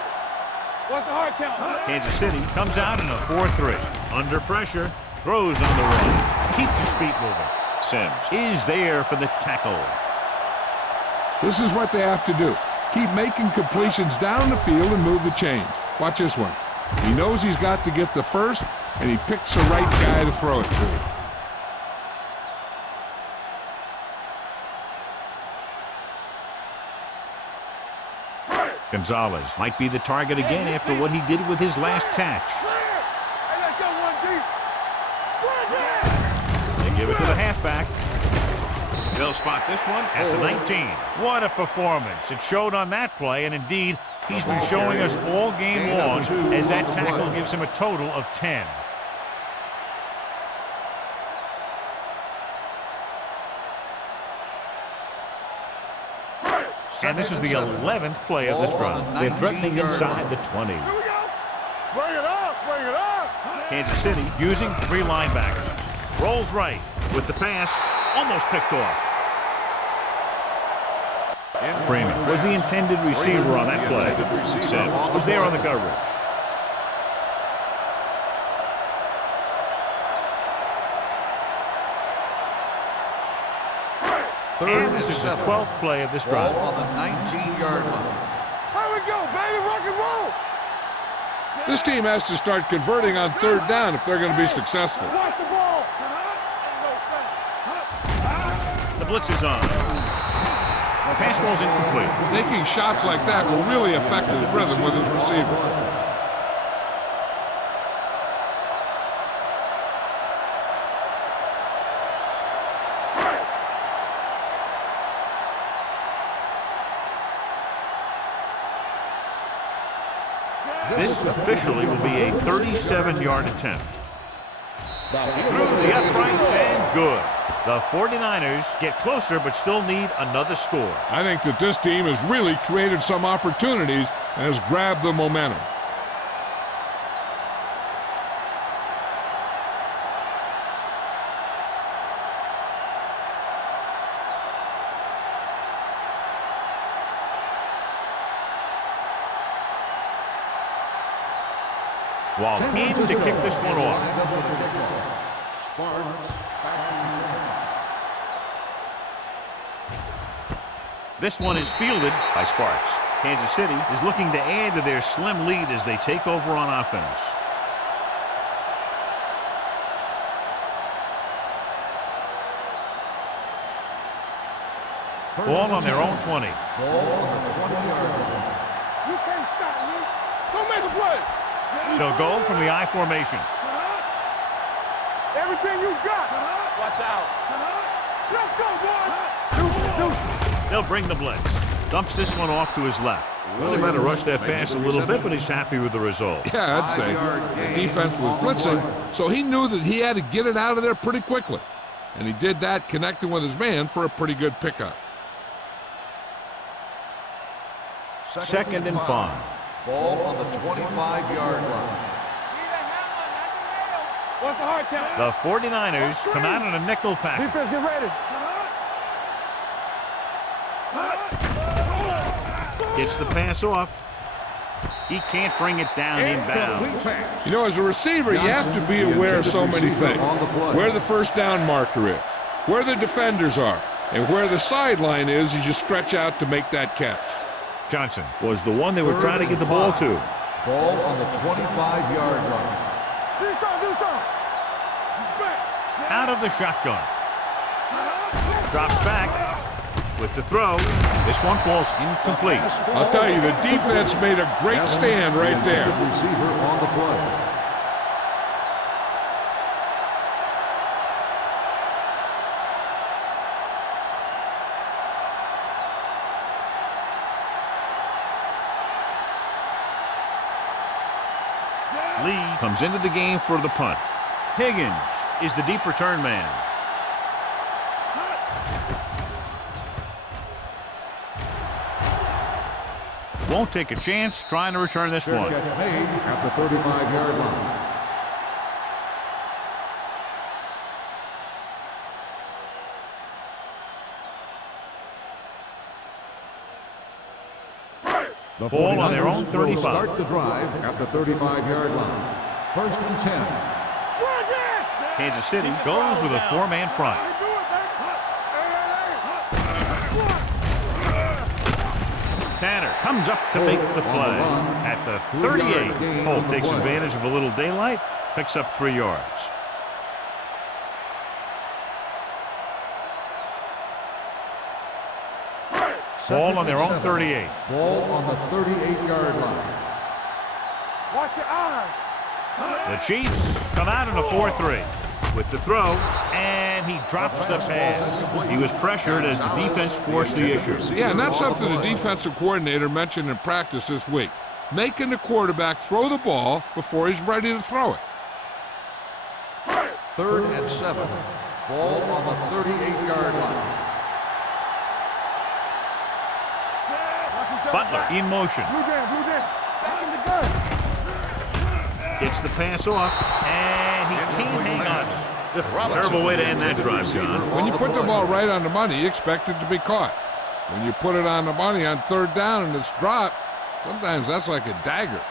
What's the hard count? Kansas City comes out in a 4-3. Under pressure, throws on the run. Keeps his feet moving. Sims is there for the tackle. This is what they have to do. Keep making completions down the field and move the chains. Watch this one. He knows he's got to get the first, and he picks the right guy to throw it to. Gonzalez might be the target again after what he did with his last catch. Hey, let's go 1 deep. They give it to the halfback. They'll spot this one at the 19. What a performance. It showed on that play, and indeed, he's been showing us all game long as that tackle gives him a total of 10. And this is the 11th play of this drive. They're threatening inside the 20. Here we go. Bring it up. Bring it up. Kansas City using 3 linebackers. Rolls right with the pass. Almost picked off. Freeman was the intended receiver on that play. Sims was there on the coverage. And this is the 12th play of this drive. Ball on the 19-yard line. Here we go, baby. Rock and roll. This team has to start converting on 3rd down if they're going to be successful. Watch the ball. The blitz is on. The pass ball's incomplete. Making shots like that will really affect his rhythm with his receiver. This officially will be a 37-yard attempt. Through the uprights and good. The 49ers get closer but still need another score. I think that this team has really created some opportunities and has grabbed the momentum. while in to kick this one off. This one is fielded by Sparks. Kansas City is looking to add to their slim lead as they take over on offense. Ball on their own 20. Ball on the 20-yard line. You can't stop me. Go make a play. They'll go from the I formation. Everything you got. Watch out. Let's go, boys. They'll bring the blitz. Dumps this one off to his left. Well, they might have rushed that pass a little bit, but he's happy with the result. Yeah, I'd say. The defense was blitzing, so he knew that he had to get it out of there pretty quickly. And he did that, connecting with his man for a pretty good pickup. Second and 5. Ball on the 25-yard line. What's the hard count? The 49ers come out in a nickel package. Defense, get ready. Gets the pass off. He can't bring it down inbounds. You know, as a receiver, you have to be aware of so many things. Where the first down marker is, where the defenders are, and where the sideline is as you stretch out to make that catch. Johnson was the one they were trying to get the ball to. Ball on the 25-yard line. Do something. Out of the shotgun. Drops back with the throw. This one falls incomplete. I'll tell you, the defense made a great stand right there. Receiver on the play. Lee comes into the game for the punt. Higgins is the deep return man. Won't take a chance trying to return this one. Catch made at the 35-yard line. The Ball on their own 49ers 35. will start the drive at the 35-yard line. First and 10. Kansas City goes with a four-man front. Tanner comes up to make the play. At the 38, Holt takes advantage of a little daylight, picks up 3 yards. Ball on their own 38. Ball on the 38-yard line. Watch your eyes. The Chiefs come out in a 4-3 with the throw, and he drops the pass. He was pressured as the defense forced the issue. Yeah, and that's something the defensive coordinator mentioned in practice this week. Making the quarterback throw the ball before he's ready to throw it. 3rd and 7. Ball on the 38-yard line. Butler in motion. Blue down. Back in the gun. Gets the pass off, and he can't hang on. Terrible way to end that drive, John. When you put the ball right on the money, you expect it to be caught. When you put it on the money on 3rd down and it's dropped, sometimes that's like a dagger.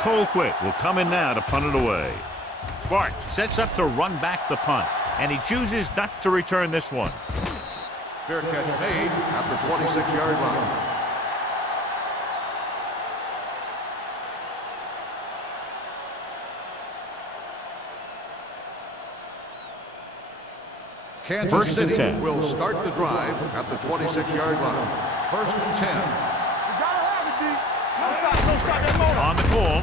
Colquitt will come in now to punt it away. Sparks sets up to run back the punt, and he chooses not to return this one. Fair catch made at the 26-yard line. Kansas First and City 10. will start the drive at the 26-yard line. First and 10. On the call.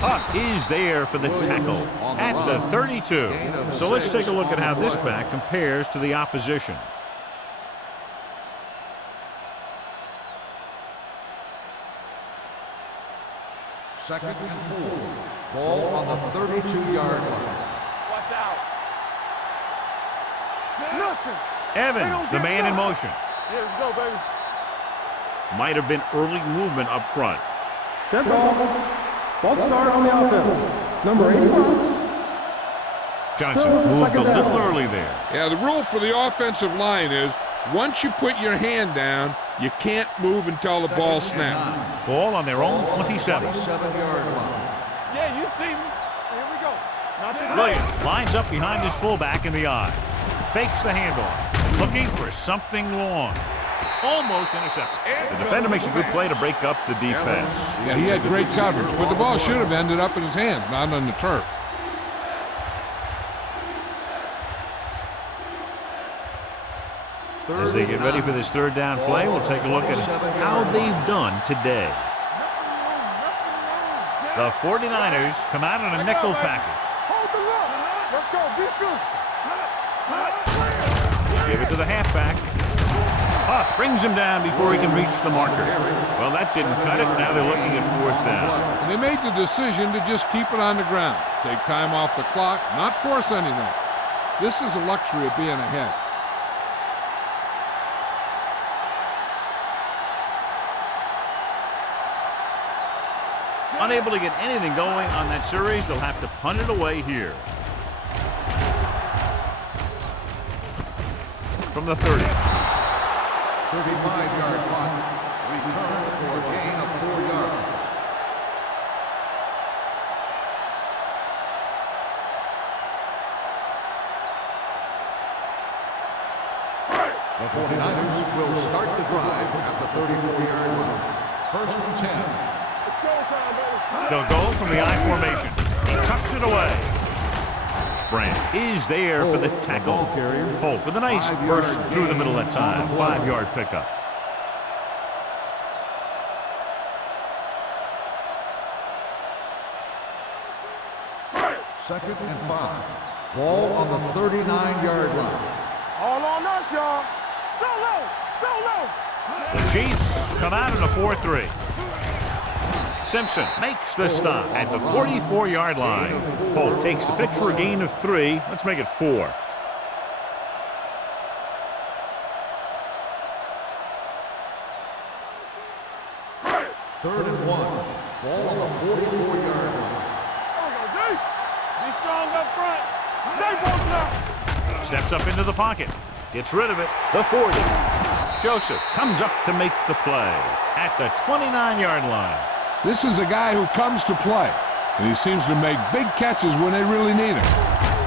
Huff is there for the tackle at the 32. So let's take a look at how this back compares to the opposition. Second and 4. Ball on the 32-yard line. Watch out. Nothing. Evans, the man in motion. Here we go, baby. Might have been early movement up front. Dead ball. False start on the offense. Number 81. Johnson Still moved a second little down. early there. Yeah, the rule for the offensive line is Once you put your hand down, you can't move until the ball snaps. Ball on their own 27. 7-yard line. Yeah, you see me. Here we go. Not too Williams lines up behind his fullback in the eye. Fakes the handoff. Looking for something long. Almost intercepted. The defender makes a good play to break up the defense. Yeah, he had great coverage, but the ball should have ended up in his hands, not on the turf. As they get ready for this third down play, we'll take a look at how they've done today. The 49ers come out in a nickel package. Hold the look. Let's go. Be good. Give it to the halfback. Huff brings him down before he can reach the marker. Well, that didn't cut it. Now they're looking at fourth down. They made the decision to just keep it on the ground, take time off the clock, not force anything. This is a luxury of being ahead. Unable to get anything going on that series, they'll have to punt it away here. From the 30. 35-yard punt. Return for a gain of 4 yards. The 49ers will start the drive at the 34-yard line. First and 10. It's showtime, baby. They'll go from the I formation. He tucks it away. Branch is there for the tackle. Holt with a nice burst through the middle that time. 5-yard pickup. Second and 5. Ball on the 39-yard line. All on us, y'all. Solo. Solo. The Chiefs come out in a 4-3. Simpson makes the stop at the 44-yard line. Holt takes the pitch for a gain of 3. Let's make it 4. Third and 1. Ball on the 44-yard line. Be strong up front. Stay posted up. Steps up into the pocket. Gets rid of it. The 40. Joseph comes up to make the play at the 29-yard line. This is a guy who comes to play, and he seems to make big catches when they really need him.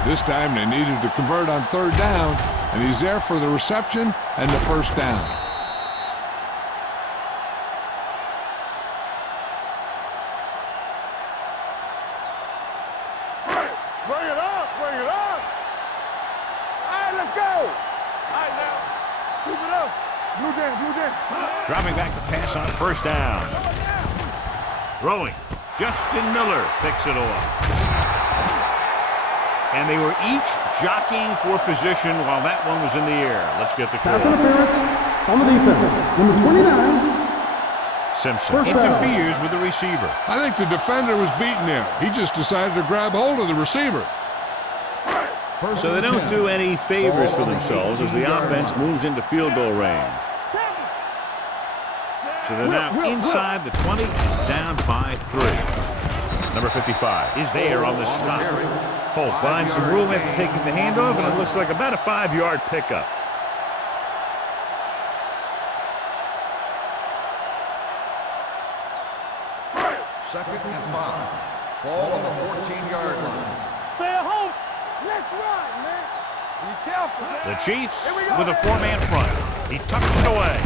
This time they needed to convert on third down, and he's there for the reception and the first down. Bring it up. Bring it up. All right, let's go. All right, now. Keep it up. Blue down. Blue down. Dropping back the pass on first down. Throwing. Justin Miller picks it off. And they were each jockeying for position while that one was in the air. Let's get the call. Pass interference on the defense. Number 29. Simpson First down. interferes with the receiver. I think the defender was beaten there. He just decided to grab hold of the receiver. So they don't do any favors for themselves as the offense moves into field goal range. So they're now inside the 20, down by 3. Number 55 is there on the stop. Holt finds some room after taking the handoff, and it looks like about a 5-yard pickup. Second and 5. Ball on the 14-yard line. Stay at home. Let's run, man. Be careful. The Chiefs with a 4-man front. He tucks it away.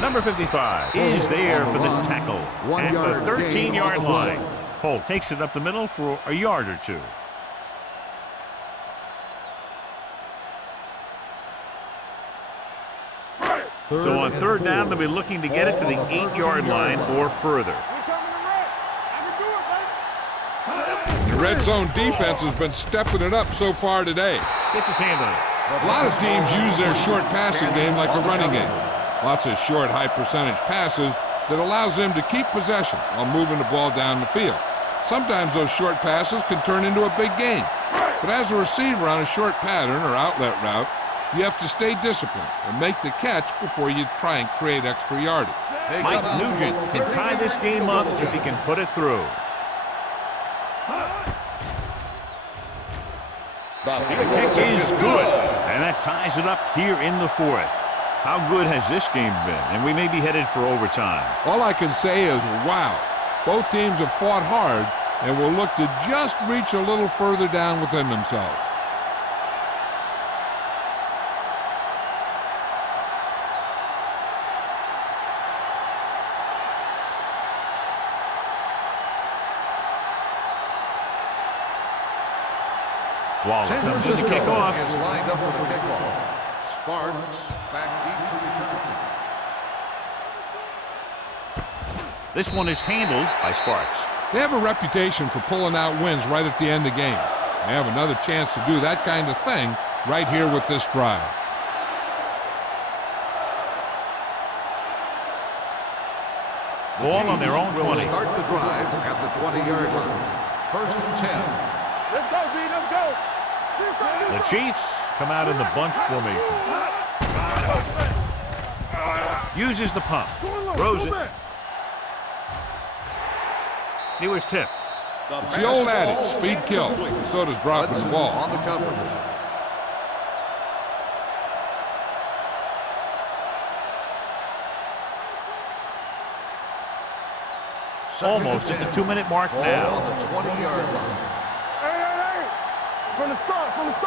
Number 55 is there for the tackle at the 13-yard line. Holt takes it up the middle for a yard or 2. So on third down, they'll be looking to get it to the 8-yard line or further. We coming to red. I can do it, baby. The red zone defense has been stepping it up so far today. Gets his hand on it. A lot of teams use their short passing game like a running game. Lots of short, high-percentage passes that allows them to keep possession while moving the ball down the field. Sometimes those short passes can turn into a big gain. But as a receiver on a short pattern or outlet route, you have to stay disciplined and make the catch before you try and create extra yardage. Mike Nugent can tie this game up if he can put it through. The kick is good, and that ties it up here in the 4th. How good has this game been? And we may be headed for overtime. All I can say is, wow. Both teams have fought hard and will look to just reach a little further down within themselves. Waller comes in to kick off. Is lined up for the kickoff. Sparks back deep to return. This one is handled by Sparks. They have a reputation for pulling out wins right at the end of the game. They have another chance to do that kind of thing right here with this drive. Ball on their own 20. Will start the drive at the 20-yard line. First and 10. Let's go, D. Let's go. The Chiefs come out in the bunch formation. Uses the pump. Throws it. He was tipped. It's the old adage, speed kills. So does dropping the ball. On the coverage. Almost at the 2-minute mark now. On the 20-yard line. Hey. From the start. It's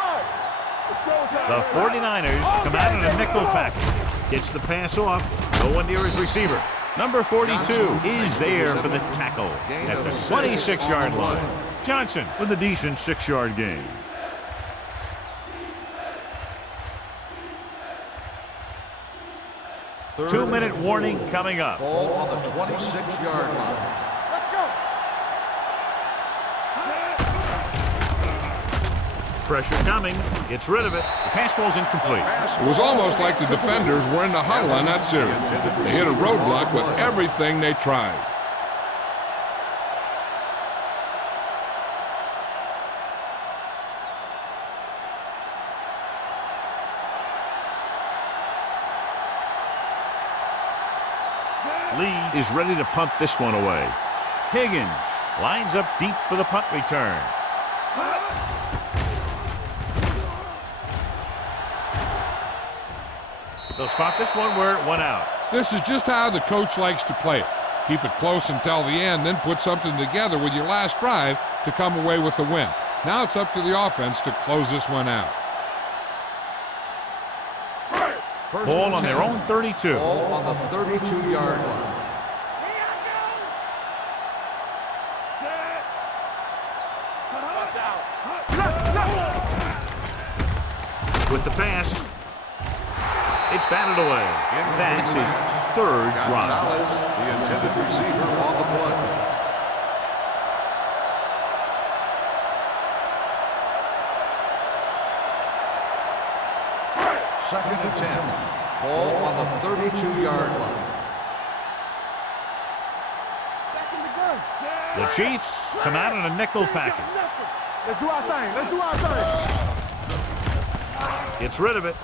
showtime. The 49ers come out in a nickel package. Gets the pass off. No one near his receiver. Number 42 is there for the tackle at the 26-yard line. Johnson with a decent 6-yard gain. Two-minute warning coming up. Ball on the 26-yard line. Let's go. Pressure coming. Gets rid of it. The pass ball's incomplete. It was almost like the defenders were in the huddle on that series. They hit a roadblock with everything they tried. Lee is ready to punt this one away. Higgins lines up deep for the punt return. They'll spot this one where it went out. This is just how the coach likes to play it. Keep it close until the end, then put something together with your last drive to come away with the win. Now it's up to the offense to close this one out. Ball on their own 32. Ball on the 32-yard line. Watch out. With the pass, it's batted away. That's his third drive. Gonzalez, the intended receiver, on the play. Second and 10. Ball on the 32-yard line. The Chiefs come out in a nickel package. Let's do our thing. Gets rid of it.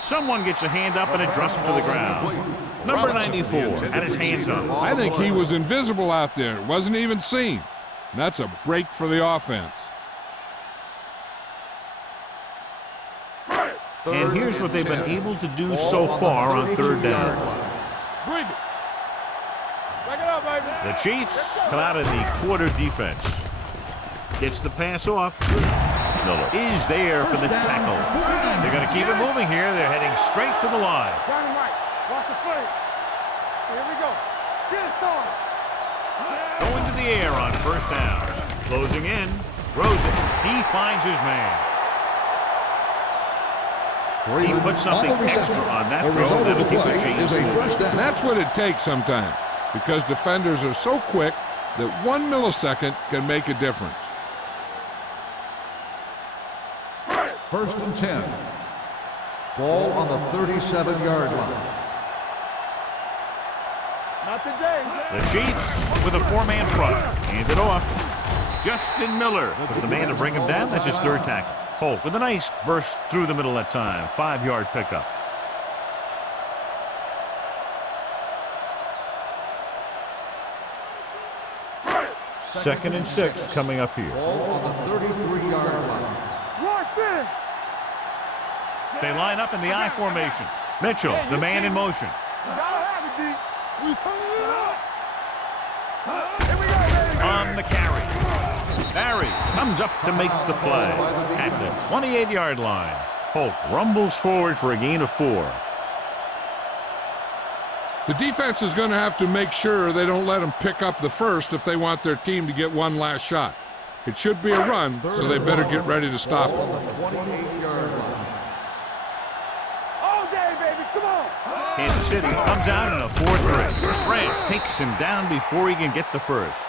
Someone gets a hand up and it drops to the ground. Number 94 had his hands up. I think he was invisible out there. Wasn't even seen. And that's a break for the offense. And here's what they've been able to do so far on third down. Breathe it. Back it up, baby. The Chiefs come out in the quarter defense. Gets the pass off. Miller is there for the tackle. They're going to keep it moving here. They're heading straight to the line. Dynamite. Watch the play. Here we go. Get it started. Going to the air on first down. Closing in. Throws it. He finds his man. He put something extra on that throw that'll keep the Chiefs moving. And that's what it takes sometimes, because defenders are so quick that 1 millisecond can make a difference. First and 10. Ball on the 37-yard line. Not today. The Chiefs with a four-man front. Hand it off. Justin Miller was the man to bring him down. That's his third tackle. Holt with a nice burst through the middle that time. 5-yard pickup. Second and 6 coming up here. Ball on the 33-yard line. Rush in. They line up in the I formation. Mitchell, the man in motion. You gotta have it, D. We turning it up. Here we go, baby. On the carry. Barry comes up to make the play at the 28-yard line. Holt rumbles forward for a gain of 4. The defense is going to have to make sure they don't let them pick up the first if they want their team to get one last shot. It should be a run, so they better get ready to stop it. On the 28-yard line. All day, baby. Come on. Kansas City comes out in a 4-3. France takes him down before he can get the first.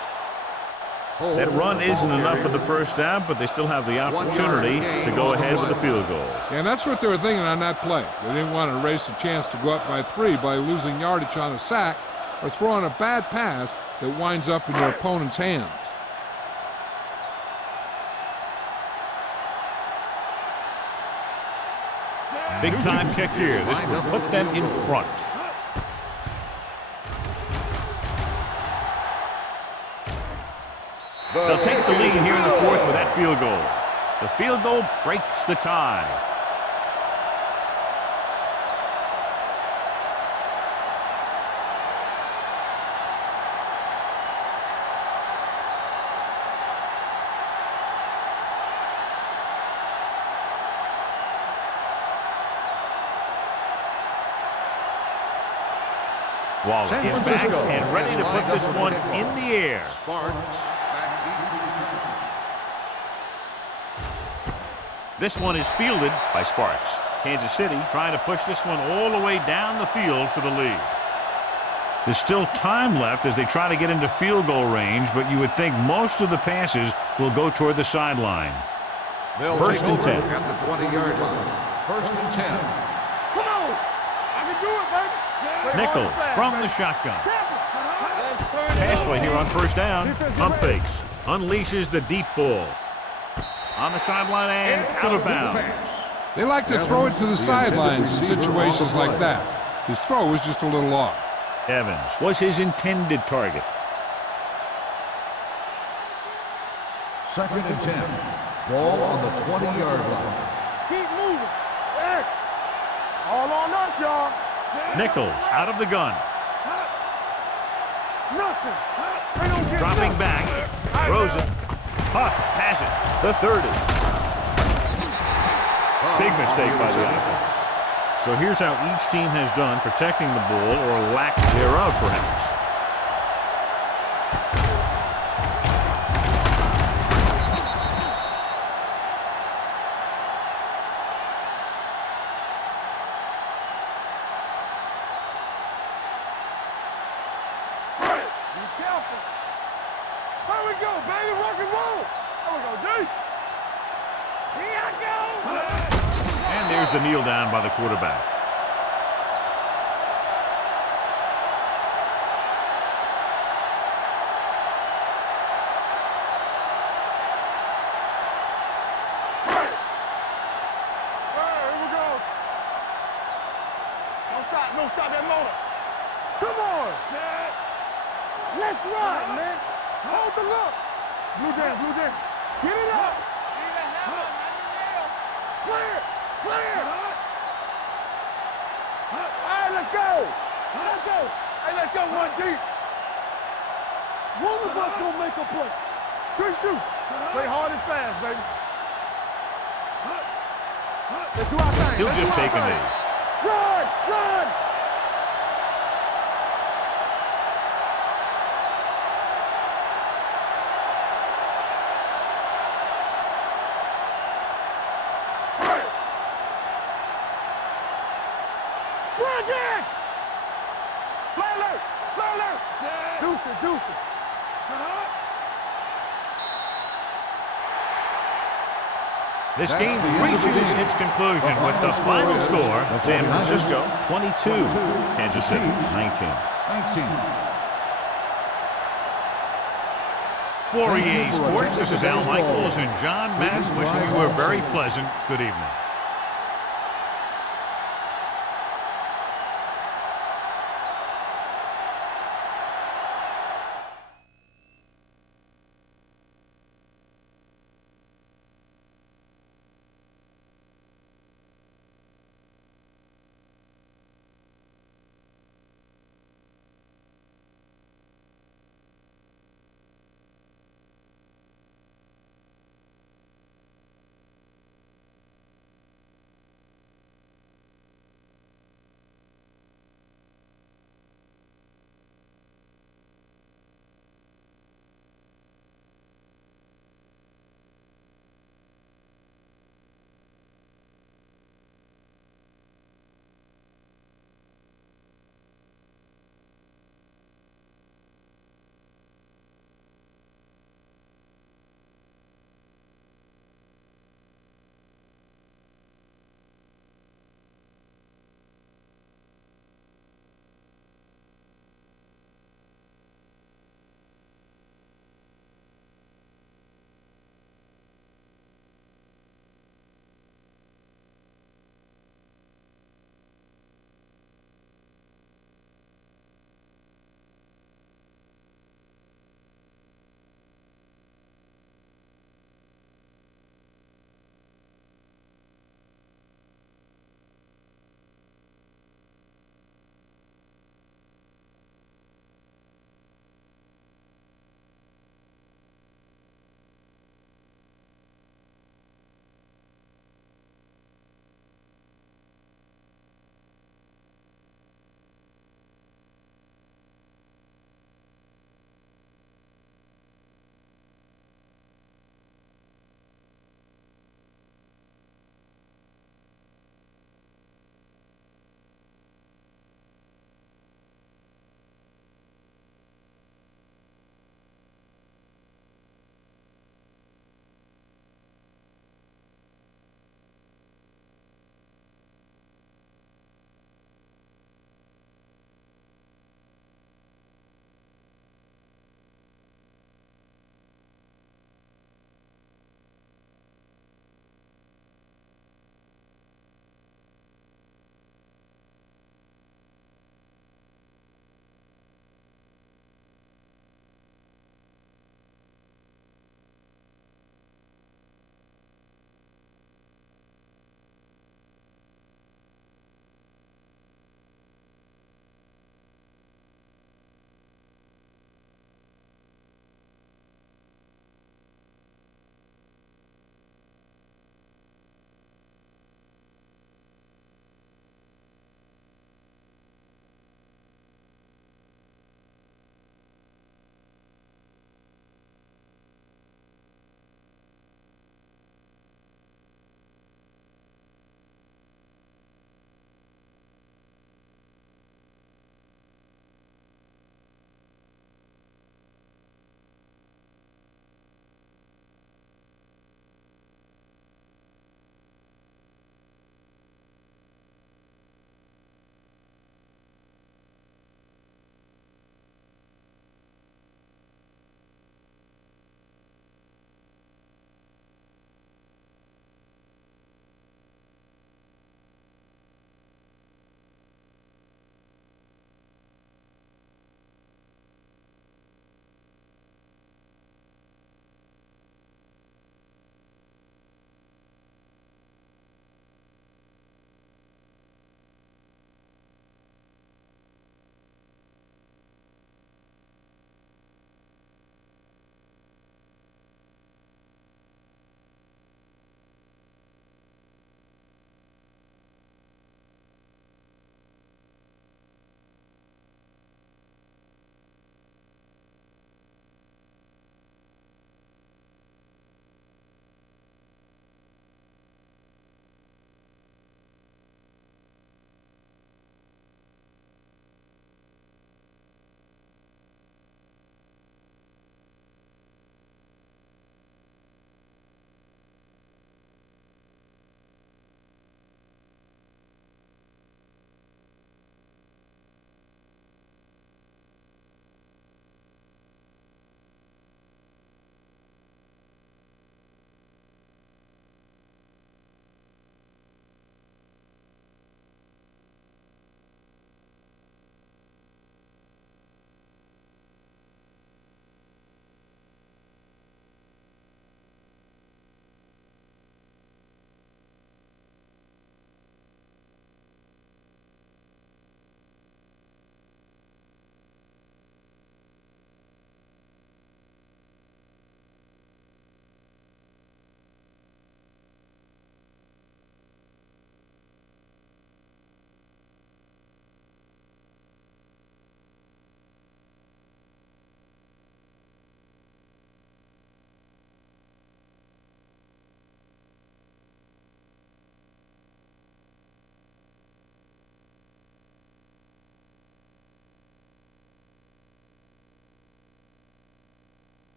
That run isn't enough for the first down, but they still have the opportunity to go ahead with the field goal. And that's what they were thinking on that play. They didn't want to erase the chance to go up by 3 by losing yardage on a sack or throwing a bad pass that winds up in their opponent's hands. Big time kick here. This will put them in front. They'll take the lead here in the 4th with that field goal. The field goal breaks the tie. Waller is back and ready to put this one in the air. Sparks back into return. This one is fielded by Sparks. Kansas City trying to push this one all the way down the field for the lead. There's still time left as they try to get into field goal range, but you would think most of the passes will go toward the sideline. They'll First take and over 10. at the 20-yard line. First and 10. Come on. I can do it, baby. Nichols from the shotgun. Pass play here on first down. Pump fakes. Unleashes the deep ball. On the sideline and out of bounds. They like to throw it to the sidelines in situations like that. His throw was just a little off. Evans was his intended target. Second and 10. Ball on the 20-yard line. Keep moving. X. All on us, y'all. Nichols out of the gun. Nothing. They don't get Dropping nothing. back. Throws it. Huff has it. The 30. Big mistake by the offense. So here's how each team has done protecting the ball, or lack thereof, perhaps. Be careful. There we go, baby. Rock and roll. There we go, D. Here I go. And there's the kneel down by the quarterback. Here we go. Don't stop. Don't stop that motor. Come on. Let's ride, man. Hold the look. Blue down, blue down. Get it up. Clear. Clear. All right, let's go. Let's go. Hey, let's go one deep. One of us gonna make a play. Good shoot. Play hard and fast, baby. Let's do our thing. He'll Let's just do our take a thing. knee. Run. Run. Run, Jack. Fly alert. Fly alert. Deuce it, deuce it. This That's game the end of the reaches game. its conclusion The with the final final score score: is San 49ers Francisco 22, Kansas City 19. 19. For EA Sports, this is Al Michaels and John Madden wishing you a very pleasant good evening.